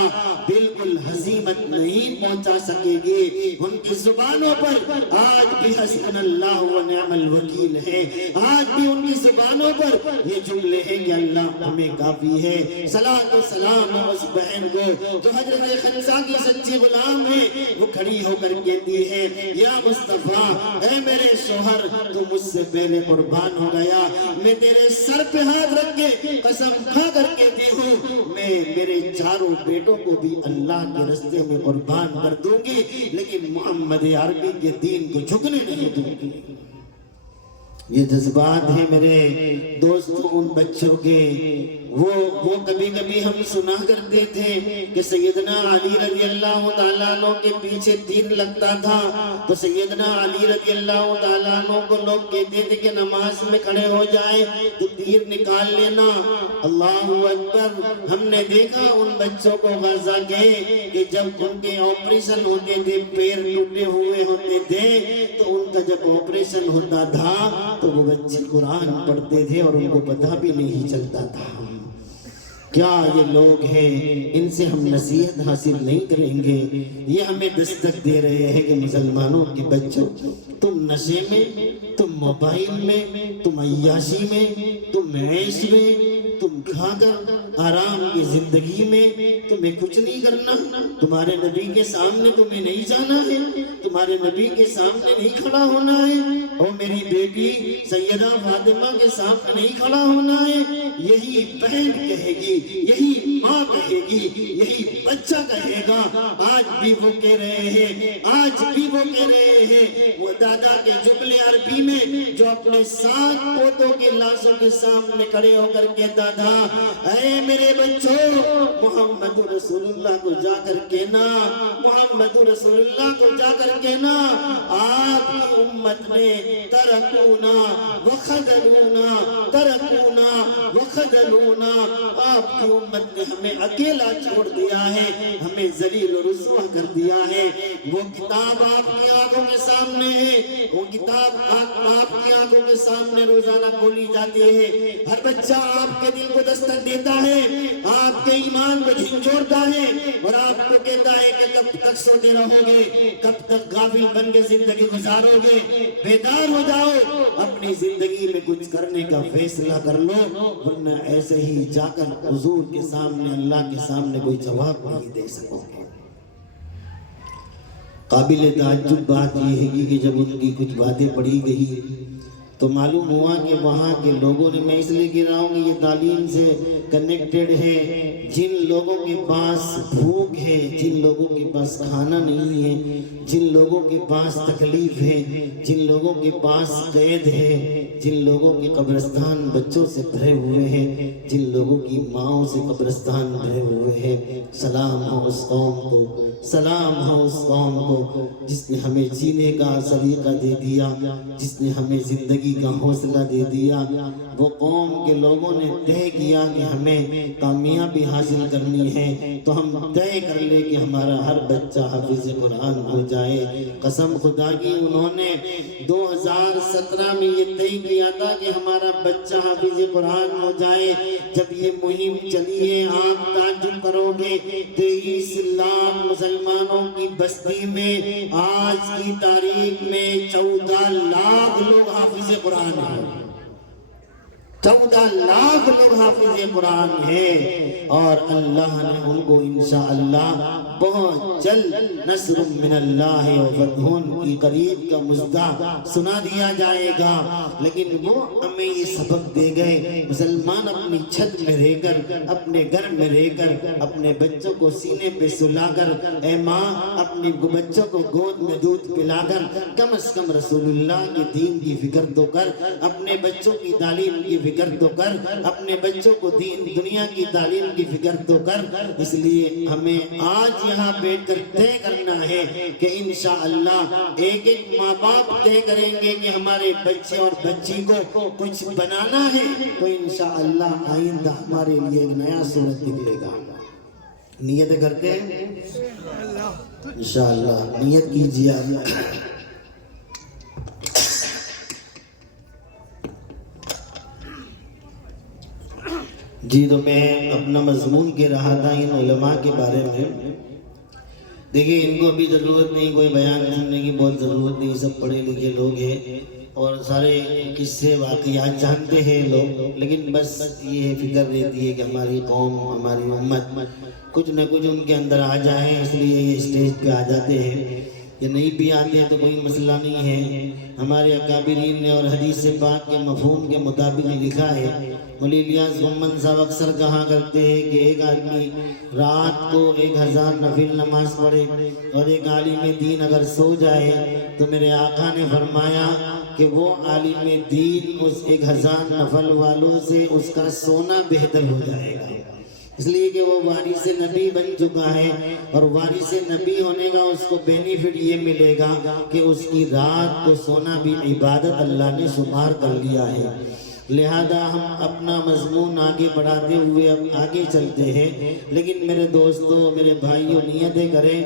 بالکل ہزیمت نہیں پہنچا سکے گی. ان کی زبانوں پر آج بھی حسبنا اللہ و نعم الوکیل ہے. آج بھی ان کی زبانوں پر یہ جملے ہیں کہ اللہ ہمیں کافی ہے. صلاۃ و سلام اس بہن کو جو حضرت خنسا کی سچی غلام ہے, وہ کھڑی ہو کر کہتی ہے یا مصطفیٰ, اے میرے شوہر, تو مجھ سے پہلے قربان ہو گیا. میں تیرے سر پہ ہاتھ رکھ کے قسم کھا کر کہتی ہوں میں میرے چاروں بیٹوں کو بھی اللہ کے راستے میں قربان کر دوں گی, لیکن محمد عربی کے دین کو جھکنے نہیں دوں گی. یہ جذبات ہیں میرے دوستوں ان بچوں کے. وہ کبھی کبھی ہم سنا کرتے تھے کہ سیدنا علی رضی اللہ تعالیٰ عنہ کے پیچھے تیر لگتا تھا, تو سیدنا علی رضی اللہ تعالیٰ عنہ کو لوگ کہتے تھے کہ نماز میں کھڑے ہو جائیں تو تیر نکال لینا. اللہ اکبر. ہم نے دیکھا ان بچوں کو غزہ کے کہ جب ان کے آپریشن ہوتے تھے, پیر ٹوٹے ہوئے ہوتے تھے, تو ان کا جب آپریشن ہوتا تھا تو وہ بچے قرآن پڑھتے تھے اور ان کو پتہ بھی نہیں چلتا تھا. کیا یہ لوگ ہیں, ان سے ہم نصیحت حاصل نہیں کریں گے؟ یہ ہمیں دستک دے رہے ہیں کہ مسلمانوں کے بچوں, تم نشے میں, تم موبائل میں, تم عیاشی میں, تم عیش میں, تم کھا کر آرام کی زندگی میں تمہیں کچھ نہیں کرنا، تمہارے نبی کے سامنے تمہیں نہیں جانا ہے، تمہارے نبی کے سامنے نہیں کھڑا ہونا ہے، اور میری بیٹی سیدہ فاطمہ کے سامنے نہیں کھڑا ہونا ہے۔ یہی بہن کہے گی، یہی ماں کہے گی، یہی بچہ کہے گا۔ آج بھی وہ کہہ رہے ہیں، آج بھی وہ کہہ رہے ہیں، وہ دادا کے جملے عربی میں جو اپنے 7 پوتوں کی لاشوں کے سامنے کھڑے ہو کر کے، دادا اے میرے بچوں، محمد رسول اللہ کو جا کر کہنا، محمد رسول اللہ کو جا کر کہنا، آپ کی امت نے ترکونا وخذلونا، ترکونا وخذلونا، آپ کی امت نے ہمیں اکیلا چھوڑ دیا ہے، ہمیں ذلیل و رسوا کر دیا ہے۔ وہ کتاب آپ کی آنکھوں کے سامنے ہے، وہ کتاب آپ کی آنکھوں کے سامنے روزانہ کھولی جاتی ہے۔ ہر بچہ آپ کے دل کو دستک دیتا ہے، آپ کے ایمان کو جھنجھوڑتا ہے، اور آپ کو کہتا ہے کہ کب تک سوتے رہو گے، کب تک غافل بن کے زندگی گزارو گے، بیدار ہو جاؤ، اپنی زندگی میں کچھ کرنے کا فیصلہ کر لو، ورنہ ایسے ہی جا کر حضور کے سامنے، اللہ کے سامنے کوئی جواب نہیں دے سکو گے۔ قابل تعجب بات یہ ہے کہ جب ان کی کچھ باتیں پڑھی گئی تو معلوم ہوا کہ وہاں کے لوگوں نے، میں اس لیے کہہ رہا ہوں کہ یہ تعلیم سے کنیکٹڈ ہے، جن لوگوں کے پاس بھوک ہے، جن لوگوں کے پاس کھانا نہیں ہے، جن لوگوں کے پاس تکلیف ہے، جن لوگوں کے پاس قید ہے، جن لوگوں کے قبرستان بچوں سے بھرے ہوئے ہیں، جن لوگوں کی ماؤں سے قبرستان بھرے ہوئے ہیں، سلام ہو اس قوم کو، سلام ہو اس قوم کو جس نے ہمیں جینے کا سلیقہ دے دیا، جس نے ہمیں زندگی کا حوصلہ دے دیا۔ وہ قوم کے لوگوں نے طے کیا کہ ہمیں کامیابی حاصل کرنی ہے، تو ہم طے کر لے کہ ہمارا ہر بچہ حافظ قرآن ہو جائے۔ قسم خدا کی انہوں نے 2017 میں یہ طے کیا تھا کہ ہمارا بچہ حافظ قرآن ہو جائے۔ جب یہ مہم چلی ہے، آپ تعجب کرو گے، 23 لاکھ مسلمانوں کی بستی میں آج کی تاریخ میں 14 لاکھ لوگ حافظ قرآن ہیں، 14 لاکھ لوگ حافظ قرآن ہیں، اور اللہ نے ان کو انشاءاللہ بہت جلد نصر من اللہ و فتح کی قریب کا مژدہ سنا دیا جائے گا۔ لیکن وہ ہمیں یہ سبق دے گئے، مسلمان اپنی چھت میں رہ کر، اپنے گھر میں رہ کر، اپنے بچوں کو سینے پہ سلا کر، اے ماں اپنی بچوں کو گود میں دودھ پلا کر کم از کم رسول اللہ کے دین کی فکر تو کر، اپنے بچوں کی تعلیم کی فکر تو کر، اپنے بچوں کو دین دنیا کی تعلیم کی فکر تو کر۔ اس لیے ہمیں آج یہاں بیٹھ کر طے کرنا ہے کہ انشاءاللہ ایک ایک ماں باپ طے کریں گے کہ ہمارے بچے اور بچی کو کچھ بنانا ہے، تو انشاءاللہ آئندہ ہمارے لیے ایک نیا صورت نکلے گا۔ نیت کرتے ہیں انشاءاللہ، نیت کیجیے۔ جی تو میں اپنا مضمون کہہ رہا تھا ان علماء کے بارے میں۔ دیکھیں ان کو ابھی ضرورت نہیں کوئی بیان سننے کی، بہت ضرورت نہیں، سب پڑھے لکھے لوگ ہیں اور سارے قصے واقعات جانتے ہیں لوگ، لیکن بس یہ فکر رہتی ہے کہ ہماری قوم، ہماری امت کچھ نہ کچھ ان کے اندر آ جائے، اس لیے یہ اسٹیج پہ آ جاتے ہیں۔ یہ نہیں بھی آتے ہیں تو کوئی مسئلہ نہیں ہے، ہمارے اکابرین نے اور حدیث پاک کے مفہوم کے مطابق لکھا ہے۔ مولی الیاس گمن صاحب اکثر کہا کرتے ہیں کہ ایک آدمی رات کو 1000 نفل نماز پڑھے اور ایک عالم دین اگر سو جائے تو میرے آقا نے فرمایا کہ وہ عالم دین اس 1000 نفل والوں سے اس کا سونا بہتر ہو جائے گا، اس لیے کہ وہ وارث نبی بن چکا ہے، اور وارث نبی ہونے کا اس کو بینیفٹ یہ ملے گا کہ اس کی رات کو سونا بھی عبادت اللہ نے شمار کر لیا ہے۔ لہذا ہم اپنا مضمون آگے بڑھاتے ہوئے اب آگے چلتے ہیں، لیکن میرے دوستوں، میرے بھائیوں، نیتیں کریں۔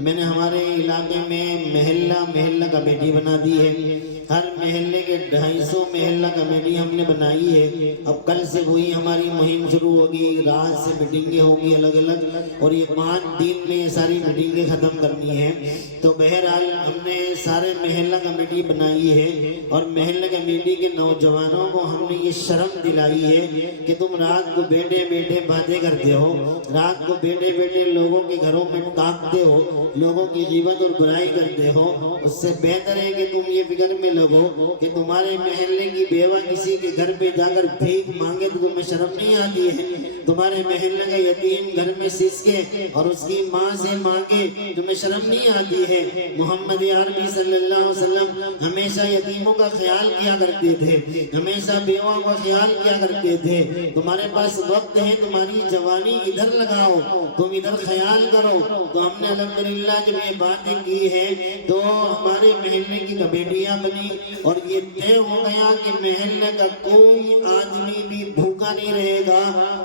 میں نے ہمارے علاقے میں محلہ کمیٹی بنا دی ہے، ہر محلے کے 250 محلہ کمیٹی ہم نے بنائی ہے. اب کل سے وہی ہماری مہم شروع ہوگی، رات سے میٹنگیں ہوگی الگ الگ، اور یہ 5 دن میں یہ ساری میٹنگیں ختم کرنی ہیں. تو بہرحال ہم نے سارے محلہ کمیٹی بنائی ہے، اور محلہ کمیٹی کے نوجوانوں کو ہم نے یہ شرم دلائی ہے کہ تم رات کو بیٹھے بیٹھے باتیں کرتے ہو، رات کو بیٹھے بیٹھے لوگوں کے گھروں میں ٹاکتے ہو، لوگوں کی غیبت اور برائی کرتے ہو. اس سے بہتر ہے کہ تم یہ فکر میں لگو کہ تمہارے محلے کی بیوہ کسی کے گھر پہ جا کر بھیک مانگے تو تمہیں شرم نہیں آتی ہے؟ تمہارے محلے کا یتیم گھر میں سسکے اور اس کی ماں سے مانگے تمہیں شرم نہیں آتی ہے؟ محمد عربی صلی اللہ علیہ وسلم ہمیشہ یتیموں کا خیال کیا کرتے تھے، ہمیشہ بیوہ کا خیال کیا کرتے تھے. تمہارے پاس وقت ہے، تمہاری جوانی ادھر لگاؤ، تم ادھر خیال کرو. تو ہم نے الحمدللہ جب یہ باتیں کی ہیں تو ہمارے محلے کی کمیٹیاں بنی، اور یہ طے ہو گیا کہ محلے کا کوئی آدمی بھی بھوکا نہیں رہے گا،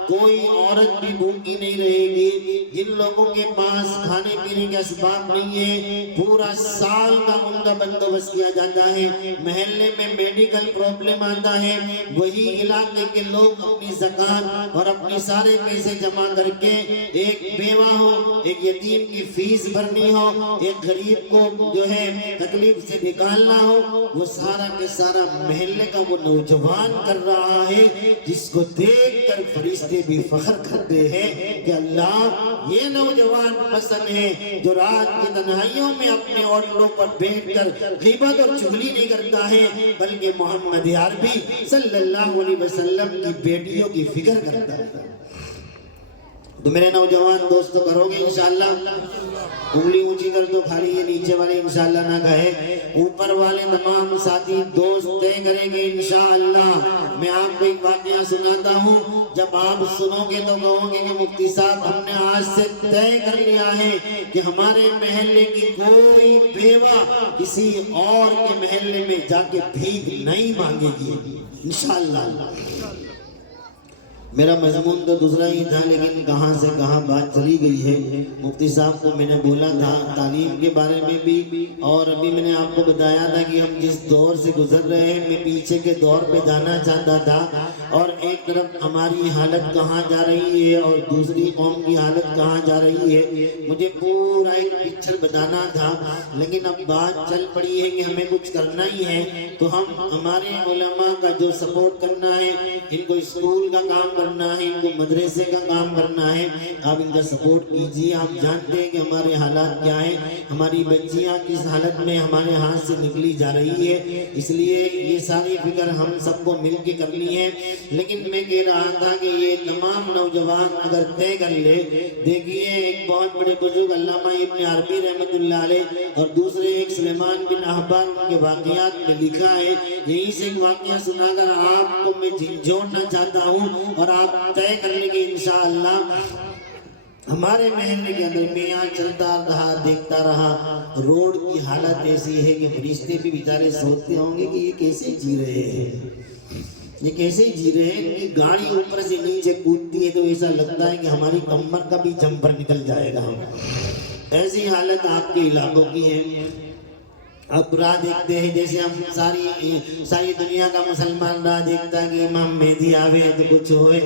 کوئی عورت بھی بھوکی نہیں رہے گی. جن لوگوں کے پاس کھانے پینے کے اسباب نہیں ہے، پورا سال کا ان کا بندوبست کیا جاتا ہے. محلے میں میڈیکل پرابلم آتا ہے، وہی علاقے کے لوگ اپنی زکوٰۃ اور اپنی سارے پیسے جمع کر کے ایک بیوہ ہو، ایک یتیم کی فیس بھرنی ہو، ایک غریب کو جو ہے تکلیف سے نکالنا ہو، وہ سارا کے سارا محلے کا وہ نوجوان کر رہا ہے، جس کو دیکھ کر فرشتے بھی فخر کرتے ہیں کہ اللہ یہ نوجوان پسند ہے جو رات کی تنہائیوں میں اپنے اوٹلوں پر بیٹھ کر غیبت اور چغلی نہیں کرتا ہے، بلکہ محمد عربی صلی اللہ علیہ وسلم کی بیٹیوں کی فکر کرتا ہے. تو میرے نوجوان دوست کرو گے انشاءاللہ؟ انگلی اونچی کر تو کھالی یہ نیچے والے انشاءاللہ نہ کہے، اوپر والے تمام ساتھی دوست طے کریں گے انشاءاللہ. میں آپ کو ایک واقعہ سناتا ہوں، جب آپ سنو گے تو کہو گے کہ مفتی صاحب ہم نے آج سے طے کر لیا ہے کہ ہمارے محلے کی کوئی بیوہ کسی اور کے محلے میں جا کے بھیک نہیں مانگے گی انشاءاللہ. میرا مضمون تو دوسرا ہی تھا، لیکن کہاں سے کہاں بات چلی گئی ہے. مفتی صاحب کو میں نے بولا تھا تعلیم کے بارے میں بھی، اور ابھی میں نے آپ کو بتایا تھا کہ ہم جس دور سے گزر رہے ہیں میں پیچھے کے دور پہ جانا چاہتا تھا، اور ایک طرف ہماری حالت کہاں جا رہی ہے اور دوسری قوم کی حالت کہاں جا رہی ہے، مجھے پورا ایک پکچر بتانا تھا. لیکن اب بات چل پڑی ہے کہ ہمیں کچھ کرنا ہی ہے، تو ہم ہمارے علماء کا جو سپورٹ کرنا ہے، ان کو اسکول کا کام کرنا ہے، ان کو مدرسے کا کام کرنا ہے، آپ ان کا سپورٹ کیجیے. آپ جانتے ہیں کہ ہمارے حالات کیا ہیں، ہماری بچیاں کس حالت میں ہمارے ہاتھ سے نکلی جا رہی ہے، اس لیے یہ ساری فکر ہم سب کو مل کے کرنی ہے. لیکن میں کہہ رہا تھا کہ یہ تمام نوجوان اگر طے کر لے، دیکھیے ایک بہت بڑے بزرگ علامہ ابن عربی رحمۃ اللہ علیہ اور دوسرے ایک سلیمان بن احبان کے واقعات میں لکھا ہے، یہیں سے ایک واقعہ سنا کر آپ کو میں جھنجھوڑنا چاہتا ہوں، اور آپ طے کر لیں گے انشاءاللہ. ہمارے محلے کے اندر میں یہاں چلتا رہا، دیکھتا رہا، روڈ کی حالت ایسی ہے کہ فرشتے بھی بیچارے سوچتے ہوں گے کہ یہ کیسے جی رہے ہیں، یہ کیسے جی رہے ہیں. کہ گاڑی اوپر سے نیچے کودتی ہے تو ایسا لگتا ہے کہ ہماری کمر کا بھی جمپر نکل جائے گا. ایسی حالت آپ کے علاقوں کی ہے. اب راہ دیکھتے ہیں جیسے ہم ساری دنیا کا مسلمان راہ دیکھتا ہے کہ امام مہدی آوے تو کچھ ہوئے،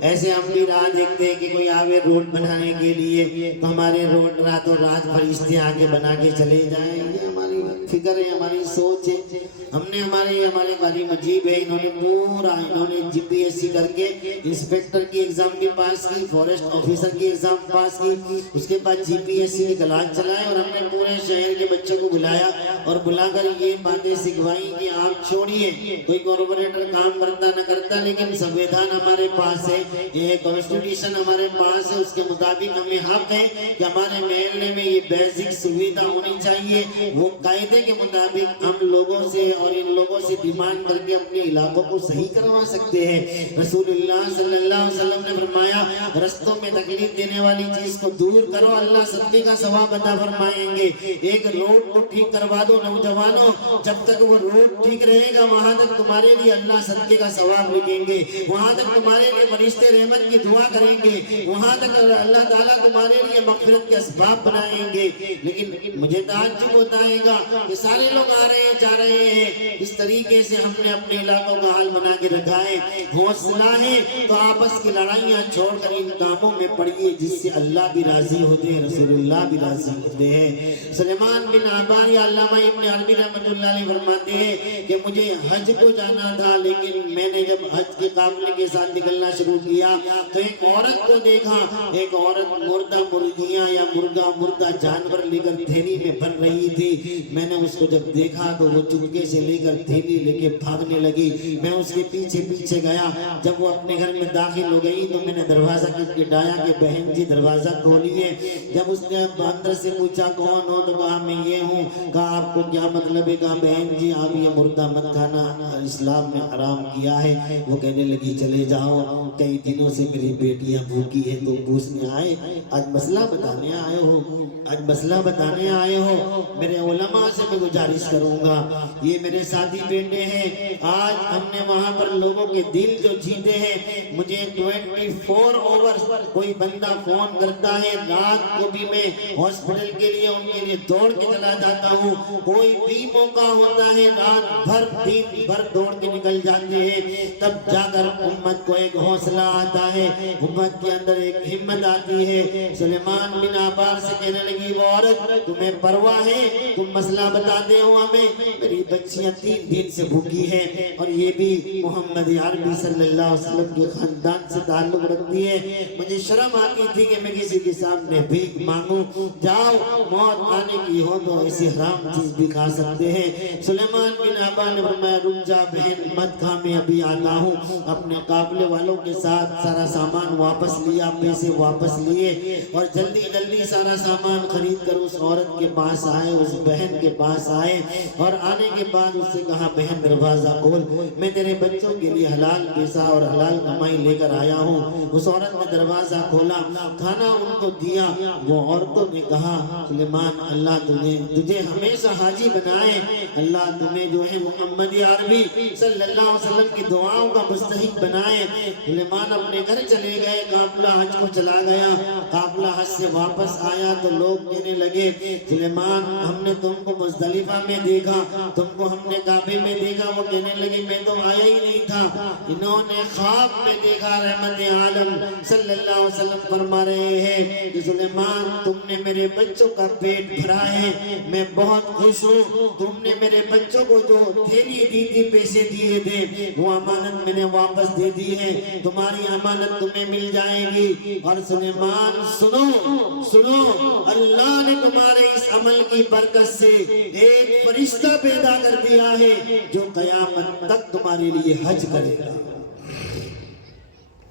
ایسے ہم بھی راہ دیکھتے ہیں کہ کوئی آوے روڈ بنانے کے لیے، تو ہمارے روڈ راتوں رات فرشتے آگے بنا کے چلے جائیں. یہ ہماری فکر ہے، ہماری سوچ ہے. ہم نے ہمارے قاری مجیب ہے، انہوں نے جی پی ایس سی کر کے انسپیکٹر کی ایگزام بھی پاس کی، فورسٹ آفیسر کی ایگزام پاس کی، اس کے بعد جی پی ایس سی کی کلاس چلائے، اور ہم نے پورے شہر کے بچوں کو بلایا اور بلا کر یہ باتیں سکھوائی کہ آپ چھوڑیے، کوئی کارپوریٹر کام کرتا نہ کرتا، لیکن سنویدھان ہمارے پاس ہے، یہ کانسٹیٹیوشن ہمارے پاس ہے، اس کے مطابق ہمیں حق ہے کہ ہمارے محلے میں یہ بیسک سویدھا ہونی چاہیے. وہ قاعدے کے مطابق ہم لوگوں سے اور ان لوگوں سے ڈیمانڈ کر کے اپنے علاقوں کو صحیح کروا سکتے ہیں. رسول اللہ صلی اللہ علیہ وسلم نے فرمایا رستوں میں تکلیف دینے والی چیز کو دور کرو، اللہ صدقے کا ثواب عطا فرمائیں گے. ایک روڈ کو ٹھیک کروا دو نوجوانوں، جب تک وہ روڈ ٹھیک رہے گا وہاں تک تمہارے لیے اللہ صدقے کا ثواب لکھیں گے، وہاں تک تمہارے لیے فرشتے رحمت کی دعا کریں گے، وہاں تک اللہ تعالیٰ تمہارے لیے مغفرت کے اسباب بنائیں گے. لیکن مجھے تعجب ہوتا ہے گا کہ سارے لوگ آ رہے ہیں جا رہے ہیں، اس طریقے سے ہم نے اپنے علاقوں کا حال بنا کے رکھا ہے۔ حوصلہ ہے تو آپس کی لڑائیاں چھوڑ کر ان کاموں میں پڑیے جس سے اللہ بھی راضی ہوتے ہیں، رسول اللہ بھی راضی ہوتے ہیں۔ سلیمان بن عبان یا علامہ ابن عربی رحمۃ اللہ علیہ فرماتے ہیں کہ مجھے حج کو جانا تھا، لیکن میں نے جب حج کے قافلے کے ساتھ نکلنا شروع کیا تو ایک عورت کو دیکھا، ایک عورت مردہ مرغیاں یا مردہ جانور لے کر تھیلی میں بھر رہی تھی۔ میں نے اس کو جب دیکھا تو وہ چپکے سے لے کر تھیلی لے کے بھاگنے لگی۔ میں اس کے پیچھے پیچھے گیا، جب وہ اپنے گھر میں داخل ہو گئی تو میں نے دروازہ کھٹکھٹایا کہ بہن جی دروازہ کھولیے۔ جب اس نے اندر سے پوچھا کون ہو تو کہا میں یہ ہوں۔ کہا آپ کو کیا مطلب ہے؟ کہا بہن جی آپ یہ مردہ مت کھانا، اسلام نے حرام کیا ہے۔ وہ کہنے لگی چلے جاؤ، کئی دنوں سے میری بیٹیاں بھوکی ہیں تو پوچھنے آئے، آج مسئلہ بتانے آئے ہو؟ آج مسئلہ بتانے آئے ہو؟ میرے علماء سے میں گزارش کروں گا، یہ میرے ساتھی بیٹے ہیں، آج ہم نے وہاں پر لوگوں کے دل جو جیتے ہیں۔ مجھے 24 آورز کوئی بندہ فون کرتا ہے، رات کو بھی میں ہاسپٹل کے لیے ان کے لیے دوڑ کے چلا جاتا ہوں۔ کوئی بھی موقع ہوتا ہے رات بھر دن بھر دوڑ کے نکل جاتے ہیں، تب جا کر امت کو ایک حوصلہ آتا ہے، امت کے اندر ایک ہمت آتی ہے۔ سلیمان بن عبان سے کہنے لگی وہ عورت تمہیں پرواہ ہے؟ تم مسئلہ بتاتے ہو ہمیں؟ میری بچیاں 3 دن سے بھوکی ہیں اور یہ بھی محمد عربی صلی اللہ علیہ وسلم کے خاندان سے تعلق رکھتی ہے۔ مجھے شرم آتی تھی کہ میں کسی کے سامنے بھیک مانگوں۔ جاؤ موت آنے کی ہو تو ایسی حرام چیز بھی کھا سکتے ہیں۔ سلیمان بن عبان نے فرمایا رک جا بہن مت کھا، میں ابھی آتا ہوں۔ اپنے قافلے والوں کے ساتھ سارا سامان واپس لیا، پیسے واپس لیے اور جلدی جلدی سارا سامان خرید کر اس عورت کے پاس آئے، اس بہن کے پاس آئے اور آنے کے بعد اس سے کہا بہن دروازہ کھول، میں تیرے بچوں کے لیے حلال پیسہ اور حلال کمائی لے کر آیا ہوں۔ اس عورت نے دروازہ کھولا، کھانا ان کو دیا۔ وہ عورتوں نے کہا سلیمان اللہ تجھے ہمیشہ حاجی بنائے، اللہ تمہیں جو ہے محمد عربی صلی اللہ علیہ وسلم کی دعاؤں کا مستحق بنائے۔ سلیمان اپنے گھر چلے گئے، قافلہ حج کو چلا گیا۔ قافلہ حج سے واپس آیا تو لوگ کہنے لگے سلیمان ہم نے تم کو مزدلفہ میں دیکھا، تم کو ہم نے کعبے میں دیکھا۔ وہ کہنے لگے میں تو آیا ہی نہیں تھا، انہوں نے خواب میں دیکھا۔ رحمت عالم صلی اللہ علیہ وسلم فرما رہے ہیں کہ سلیمان تم نے میرے بچوں کا پیٹ بھرا ہے، میں بہت خوش ہوں۔ تم نے میرے بچوں کو جو تھیلی دی تھی، پیسے دیے تھے، وہ امانت میں نے واپس دے دی ہے، تمہاری امانت تمہیں مل جائے گی۔ اور سلیمان سنو اللہ نے تمہارے اس عمل کی برکت سے ایک فرشتہ پیدا کر دیا ہے جو قیامت تک تمہارے لیے حج کرے گا۔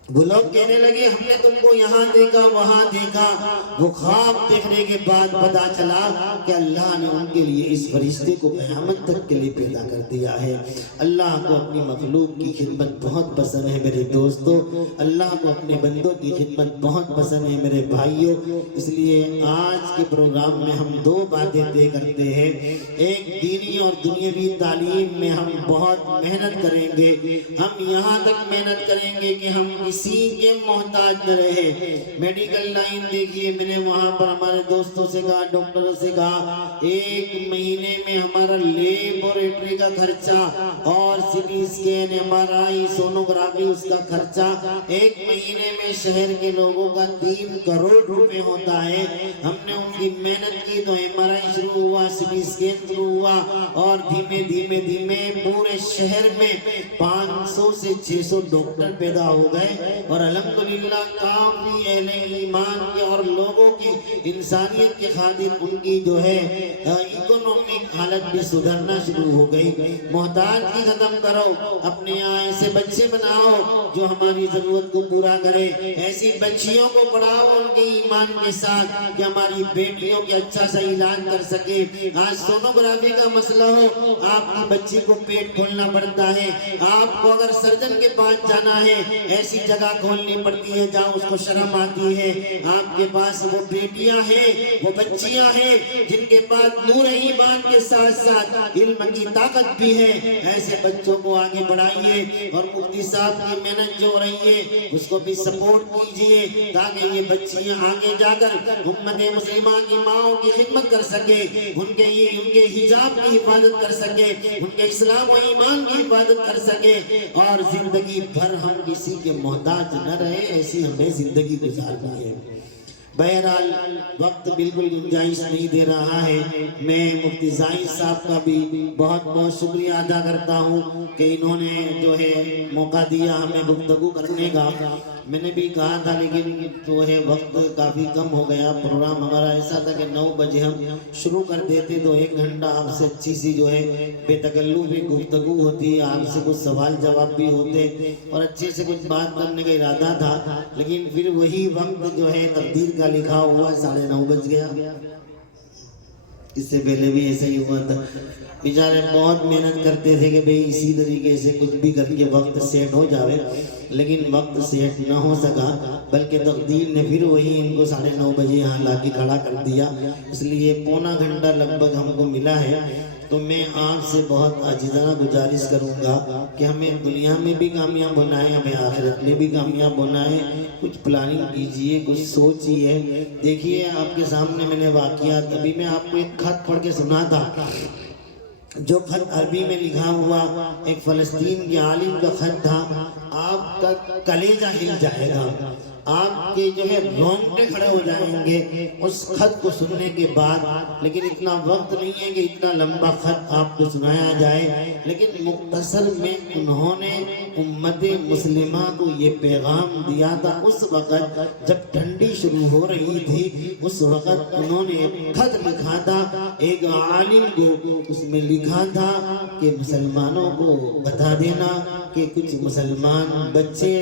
وہ لوگ کہنے لگے ہم نے تم کو یہاں دیکھا وہاں دیکھا۔ وہ خواب دیکھنے کے بعد پتا چلا کہ اللہ نے ان کے لیے اس فرشتے کو قیامت تک کے لیے پیدا کر دیا ہے۔ اللہ کو اپنی مخلوق کی خدمت بہت پسند ہے میرے دوستو، اللہ کو اپنے بندوں کی خدمت بہت پسند ہے میرے بھائیوں۔ اس لیے آج کے پروگرام میں ہم 2 باتیں طے کرتے ہیں۔ ایک دینی اور دنیاوی تعلیم میں ہم بہت محنت کریں گے، ہم یہاں تک محنت کریں گے کہ ہم کسی کے محتاج نہ رہے۔ میڈیکل لائن دیکھیے، میں نے وہاں پر ہمارے دوستوں سے کہا، ڈاکٹروں سے کہا 1 مہینے میں ہمارا لیبوریٹری کا خرچہ اور CT اسکین MRI سونوگرافی اس کا خرچہ 1 مہینے میں شہر کے لوگوں کا 3 کروڑ روپے ہوتا ہے۔ ہم نے ان کی محنت کی تو MRI شروع ہوا، CT اسکین شروع ہوا اور دھیمے دھیمے پورے شہر میں 500 سے 600 ڈاکٹر پیدا ہو گئے اور الحمدللہ کافی اہل ایمان کے اور لوگوں کی انسانیت کے خاطر ان کی جو ہے اکنامک حالت بھی سدھرنا شروع ہو گئی۔ محتاج کی ختم کرو، اپنے یہاں ایسے بچے بناؤ جو ہماری ضرورت کو پورا کرے، ایسی بچیوں کو پڑھاؤ ان کے ایمان کے ساتھ کہ ہماری بیٹیوں کے اچھا سا علاج کر سکے۔ آج سونوگرافی کا مسئلہ ہو، آپ کی بچی کو پیٹ کھولنا پڑتا ہے، آپ کو اگر سرجن کے پاس جانا ہے ایسی جگہ کھولنی پڑتی ہے جہاں اس کو شرم آتی ہے۔ آپ کے پاس وہ بیٹیاں ہیں، وہ بچیاں ہیں جن کے پاس نور زبان کے ساتھ ساتھ علم کی طاقت بھی ہے، ایسے بچوں کو آگے بڑھائیے، اور مفتی صاحب کی محنت جو رہی ہے اس کو بھی سپورٹ کیجئے تاکہ یہ بچیاں آگے جا کر امت مسلمہ کی ماؤں کی خدمت کر سکے، ان کے حجاب کی حفاظت کر سکے، ان کے اسلام و ایمان کی حفاظت کر سکے، اور زندگی بھر ہم کسی کے محتاج نہ رہے، ایسی ہمیں زندگی گزارنی ہے۔ بہرحال وقت بالکل گنجائش نہیں دے رہا ہے، میں مفتی زاہد صاحب کا بھی بہت بہت شکریہ ادا کرتا ہوں کہ انہوں نے جو ہے موقع دیا ہمیں گفتگو کرنے کا۔ میں نے بھی کہا تھا لیکن جو ہے وقت کافی کم ہو گیا، پروگرام ہمارا ایسا تھا کہ 9 بجے ہم شروع کر دیتے تو 1 گھنٹہ آپ سے اچھی سی جو ہے بے تکلف بھی گفتگو ہوتی، آپ سے کچھ سوال جواب بھی ہوتے اور اچھے سے کچھ بات کرنے کا ارادہ تھا، لیکن پھر وہی وقت جو ہے تقدیر کا لکھا ہوا 9:30 بج گیا۔ اس سے پہلے بھی ایسا ہی ہوا تھا، بیچارے بہت محنت کرتے تھے کہ بھئی اسی طریقے سے کچھ بھی کر کے وقت سیٹ ہو جاوے، لیکن وقت سیٹ نہ ہو سکا، بلکہ تقدیر نے پھر وہی ان کو 9:30 بجے یہاں لا کے کھڑا کر دیا، اس لیے پونا گھنٹہ لگ بھگ ہم کو ملا ہے۔ تو میں آپ سے بہت عاجزانہ گزارش کروں گا کہ ہمیں دنیا میں بھی کامیاب ہونا ہے، ہمیں آخرت میں بھی کامیاب ہونا ہے، کچھ پلاننگ کیجئے، کچھ سوچئے۔ دیکھیے آپ کے سامنے میں نے واقعات، ابھی میں آپ کو ایک خط پڑھ کے سنا تھا، جو خط عربی میں لکھا ہوا ایک فلسطین کے عالم کا خط تھا، آپ کا کلیجہ ہل جائے گا، آپ کے جو ہے رونگٹے کھڑے ہو جائیں گے اس خط کو سننے کے بعد، لیکن اتنا وقت نہیں ہے کہ اتنا لمبا خط آپ کو سنایا جائے، لیکن مختصر میں انہوں نے امت مسلمہ کو یہ پیغام دیا تھا اس وقت جب ٹھنڈی شروع ہو رہی تھی، اس وقت انہوں نے ایک خط لکھا تھا ایک عالم کو، اس میں لکھا تھا کہ مسلمانوں کو بتا دینا کہ کچھ مسلمان بچے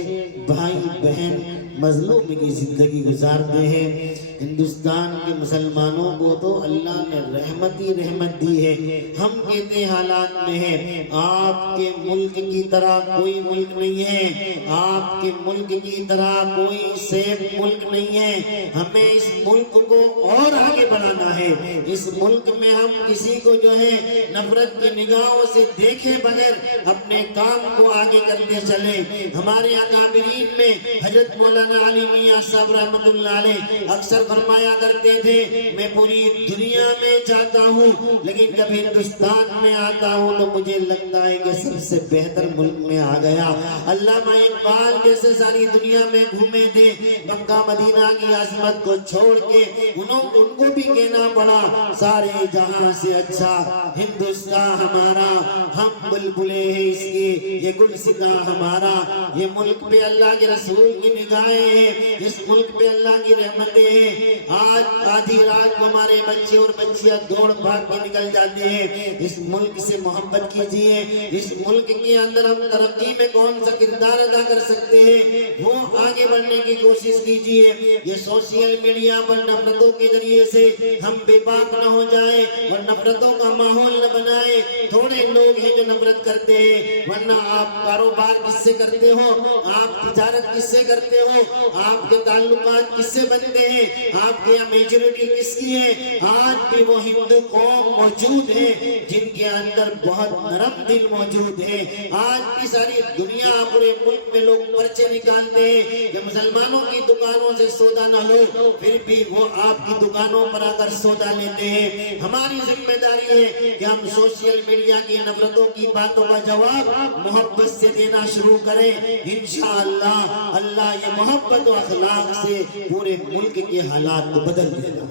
بھائی بہن مظلوم کی زندگی گزارتے ہیں، ہندوستان کے مسلمانوں کو تو اللہ نے رحمت ہی رحمت دی ہے، ہم کہتے حالات میں ہیں، آپ کے ملک کی طرح کوئی ملک نہیں ہے، آپ کے ملک کی طرح کوئی سیف ملک نہیں ہے، ہمیں اس ملک کو اور آگے بڑھانا ہے، اس ملک میں ہم کسی کو جو ہے نفرت کی نگاہوں سے دیکھے بغیر اپنے کام کو آگے کرتے چلیں۔ ہمارے اکابرین میں حضرت مولانا علی میاں صاحب رحمت اللہ علیہ اکثر فرمایا کرتے تھے، میں پوری دنیا میں جاتا ہوں لیکن جب ہندوستان میں آتا ہوں تو مجھے لگتا ہے کہ سب سے بہتر ملک میں آ گیا۔ علامہ اقبال جیسے ساری دنیا میں گھومے تھے، مکہ مدینہ کی عظمت کو چھوڑ کے ان کو بھی کہنا پڑا سارے جہاں سے اچھا ہندوستان ہمارا، ہم بلبلے ہیں اس کے، یہ گلستاں ہمارا، یہ ملک پہ اللہ کے رسول کی نگاہیں ہیں، اس ملک پہ اللہ کی رحمتیں ہیں۔ آج آدھی رات کو ہمارے بچے اور بچیاں دوڑ بھاگ کے نکل جاتے ہیں، اس ملک سے محبت کیجئے، اس ملک کے اندر ہم ترقی میں کون سا کردار ادا کر سکتے ہیں وہ آگے بڑھنے کی کوشش کیجئے۔ یہ سوشل میڈیا پر نفرتوں کے ذریعے سے ہم بے باک نہ ہو جائیں اور نفرتوں کا ماحول نہ بنائیں، تھوڑے لوگ ہیں جو نفرت کرتے ہیں، ورنہ آپ کاروبار کس سے کرتے ہو، آپ تجارت کس سے کرتے ہو، آپ کے تعلقات کس سے بنتے ہیں، آپ کے میجورٹی کس کی ہے۔ آج بھی وہ ہندو قوم موجود ہے جن کے اندر بہت نرم دل موجود ہے، آج بھی ساری دنیا پورے ملک میں لوگ پرچے نکالتے ہیں کہ مسلمانوں کی دکانوں سے سودا نہ لو، پھر بھی وہ آپ کی دکانوں پر آ کر سودا لیتے ہیں۔ ہماری ذمہ داری ہے کہ ہم سوشل میڈیا کی نفرتوں کی باتوں کا جواب محبت سے دینا شروع کریں، انشاءاللہ اللہ یہ محبت و اخلاق سے پورے ملک کے حالات کو بدل دے گا۔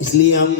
اس لیے ہم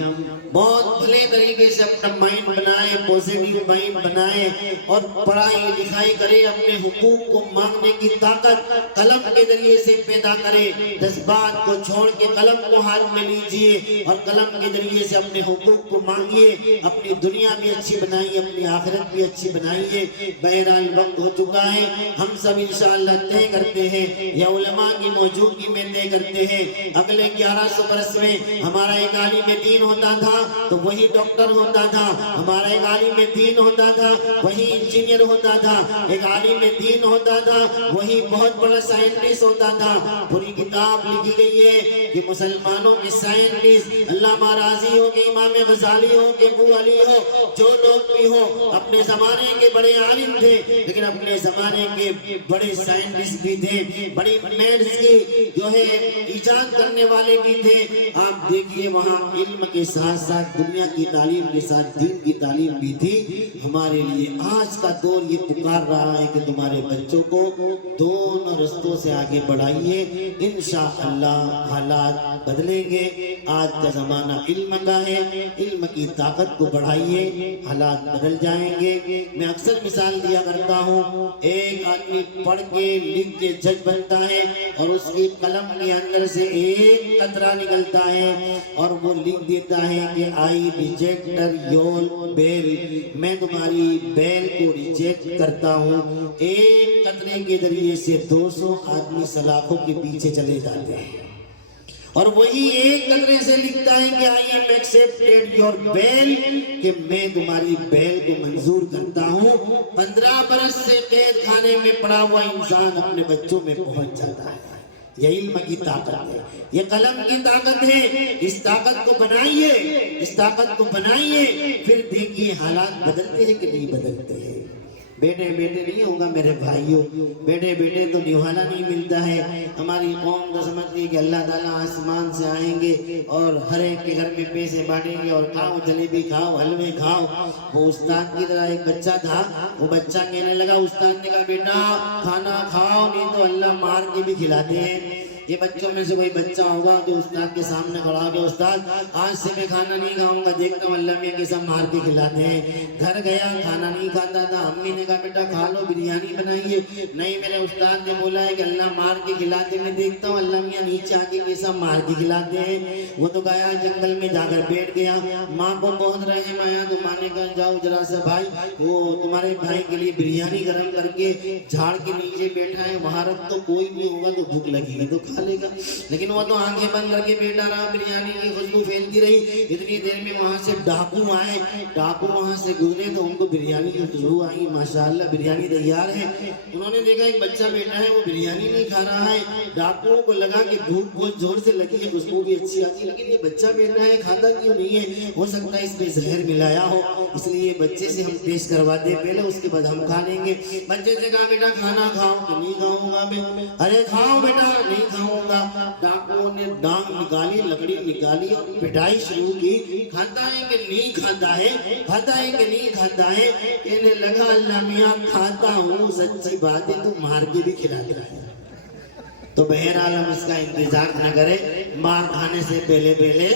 بہت بھلے طریقے سے اپنا مائنڈ بنائیں، پوزیٹیو مائنڈ بنائیں اور پڑھائی لکھائی کریں، اپنے حقوق کو مانگنے کی طاقت قلم کے ذریعے سے پیدا کریں، جذبات کو چھوڑ کے قلم کو ہاتھ میں لیجئے اور قلم کے ذریعے سے اپنے حقوق کو مانگیے، اپنی دنیا بھی اچھی بنائیے، اپنی آخرت بھی اچھی بنائیے۔ بہرحال وقت ہو چکا ہے، ہم سب انشاءاللہ طے کرتے ہیں یا علماء کی موجودگی میں طے کرتے ہیں، اگلے 1100 برس میں ہمارا ایک عالم دین ہوتا تھا تو وہی ڈاکٹر ہوتا تھا، ہمارا ایک عالم دین ہوتا تھا وہی انجینئر ہوتا تھا، ایک عالم دین ہوتا تھا وہی بہت بڑا سائنٹسٹ ہوتا تھا۔ پوری کتاب لکھی گئی ہے کہ مسلمانوں کے سائنٹسٹ علامہ راضی ہو کہ امام غزالی ہو کہ ابو علی ہو، جو لوگ بھی ہو اپنے زمانے کے بڑے عالم تھے، لیکن اپنے زمانے کے بڑے سائنٹسٹ بھی تھے، بڑی میتھس کی جو ہے ایجاد کرنے والے بھی تھے۔ آپ دیکھیے وہاں علم کے ساتھ ساتھ دنیا کی تعلیم کے ساتھ دین کی تعلیم بھی تھی۔ ہمارے لیے آج کا دور یہ پکار رہا ہے کہ تمہارے بچوں کو دونوں رستوں سے آگے بڑھائیے، انشاءاللہ حالات بدلیں گے۔ آج کا زمانہ علم کا ہے، علم کی طاقت کو بڑھائیے، حالات بدل جائیں گے۔ میں اکثر مثال دیا کرتا ہوں، ایک آدمی پڑھ کے لکھ کے جج بنتا ہے اور اس کی قلم کے اندر سے ایک قطرہ نکلتا ہے اور وہ لکھ دیتا ہے کہ آئی ریجیکٹر یور بیل، میں تمہاری بیل کو ریجیکٹ کرتا ہوں۔ ایک قطرے کے ذریعے سے 200 آدمی سلاخوں کے پیچھے چلے جاتے ہیں، اور وہی ایک قطرے سے لکھتا ہے کہ آئی ایم ایکسیپٹیڈ یور بیل، کہ میں تمہاری بیل کو منظور کرتا ہوں۔ 15 برس سے قید خانے میں پڑا ہوا انسان اپنے بچوں میں پہنچ جاتا ہے۔ یہ علم کی طاقت ہے، یہ قلم کی طاقت ہے۔ اس طاقت کو بنائیے، اس طاقت کو بنائیے، پھر دیکھیے حالات بدلتے ہیں کہ نہیں بدلتے ہیں۔ بیٹے بیٹے نہیں ہوگا میرے بھائیوں، بیٹے بیٹے تو نوالہ نہیں ملتا ہے۔ ہماری قوم تو سمجھتی ہے کہ اللہ تعالیٰ آسمان سے آئیں گے اور ہر ایک کے گھر میں پیسے بانٹیں گے اور کھاؤ جلیبی کھاؤ حلوے کھاؤ۔ وہ استاد کی طرح ایک بچہ تھا، وہ بچہ کہنے لگا، استاد نے کہا بیٹا کھانا کھاؤ نہیں تو اللہ مار کے بھی کھلاتے ہیں۔ یہ بچوں میں سے کوئی بچہ ہوگا جو استاد کے سامنے کھڑا ہو کہ استاد آج سے میں کھانا نہیں کھاؤں گا، دیکھتا ہوں اللہ میاں کیسا مار کے کھلاتے ہیں۔ گھر گیا کھانا نہیں کھاتا تھا، امی نے کہا بیٹا کھا لو بریانی بنائیے، نہیں میرے استاد نے بولا ہے کہ اللہ مار کے کھلاتے، میں دیکھتا ہوں اللہ میاں نیچے آ کے کیسا مار کے کھلاتے ہیں۔ وہ تو گیا جنگل میں جا کر بیٹھ گیا، ماں کو بہت رحم آیا تو ماں نے کہا جاؤ ذرا سا بھائی وہ تمہارے بھائی کے لیے بریانی گرم کر کے جھاڑ کے نیچے بیٹھا ہے، وہاں رکھ تو کوئی بھی ہوگا تو بھوک لگی ہے تو کھا لے گا۔ لیکن وہ تو آنکھیں بند کر کے بیٹھا رہا، بریانی کی خوشبو پھیلتی رہی۔ اتنی دیر میں وہاں سے ڈاکو آئے، ڈاکو وہاں سے گزرے تو ان کو بریانی کی خوشبو آئی، ماشاءاللہ بریانی تیار ہے۔ انہوں نے دیکھا ایک بچہ بیٹھا ہے وہ بریانی نہیں کھا رہا ہے، ڈاکوؤں کو لگا کہ بھوک بہت زور سے لگی ہے، خوشبو بھی اچھی آتی ہے، لیکن یہ بچہ بیٹھا ہے کھاتا کیوں نہیں ہے؟ ہو سکتا ہے اس میں زہر ملایا ہو، اس لیے بچے سے ہم ٹیسٹ کرواتے پہلے، اس کے بعد ہم کھا لیں گے۔ بچے سے کہا بیٹا کھانا کھاؤ کہ نہیں کھاؤں گا میں، ارے کھاؤ بیٹا نہیں کھاؤں گا۔ ڈاکوؤں نے ڈانگ نکالی، لکڑی نکالی اور پٹائی شروع کی، کھاتا ہے کہ نہیں کھاتا ہے، کھاتا ہے کہ نہیں کھاتا ہے؟ کہنے لگا اللہ میاں کھاتا ہوں، سچی بات ہے تو مار کے بھی کھلا دے رہا ہے۔ تو بہرحال ہم اس کا انتظار نہ کریں، مار کھانے سے پہلے پہلے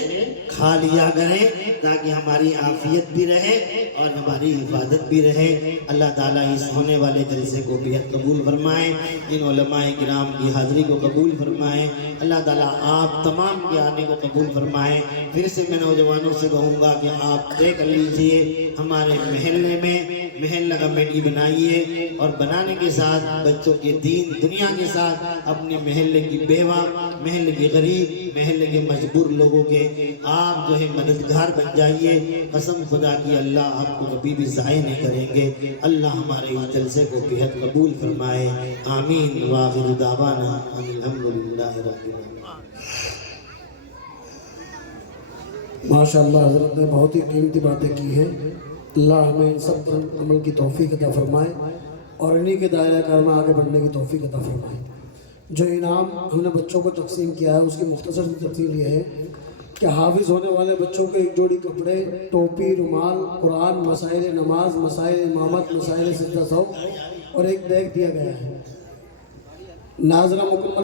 کھا لیا کریں تاکہ ہماری عافیت بھی رہے اور ہماری حفاظت بھی رہے۔ اللہ تعالیٰ اس ہونے والے جلسے کو بھی قبول فرمائے، ان علماء کرام کی حاضری کو قبول فرمائے، اللہ تعالیٰ آپ تمام کے آنے کو قبول فرمائے۔ پھر سے میں نوجوانوں سے کہوں گا کہ آپ طے کر لیجئے ہمارے محلے میں محلہ کمیٹی بنائیے، اور بنانے کے ساتھ بچوں کے دین دنیا کے ساتھ اپنے محلے کی بیوہ، محلے کے غریب، محلے کے مجبور لوگوں کے آپ جو ہے مددگار بن جائیے۔ قسم خدا کی اللہ آپ کو کبھی بھی ضائع نہیں کریں گے۔ اللہ ہمارے اس جلسے کو بہت قبول فرمائے، آمین وآخر دعوانا الحمدللہ رب العالمین۔ ماشاءاللہ حضرت نے بہت ہی قیمتی باتیں کی ہیں، اللہ ہمیں ان سب پر عمل کی توفیق عطا فرمائے اور انہی کے دائرہ کار میں آگے بڑھنے کی توفیق عطا فرمائے۔ جو انعام ہم نے بچوں کو تقسیم کیا ہے اس کی مختصر تفصیل یہ ہے کہ حافظ ہونے والے بچوں کو ایک جوڑی کپڑے، ٹوپی، رومال، قرآن، مسائل نماز، مسائل امامت، مسائل سجدہ سہو اور ایک بیگ دیا گیا ہے۔ ناظرہ مکمل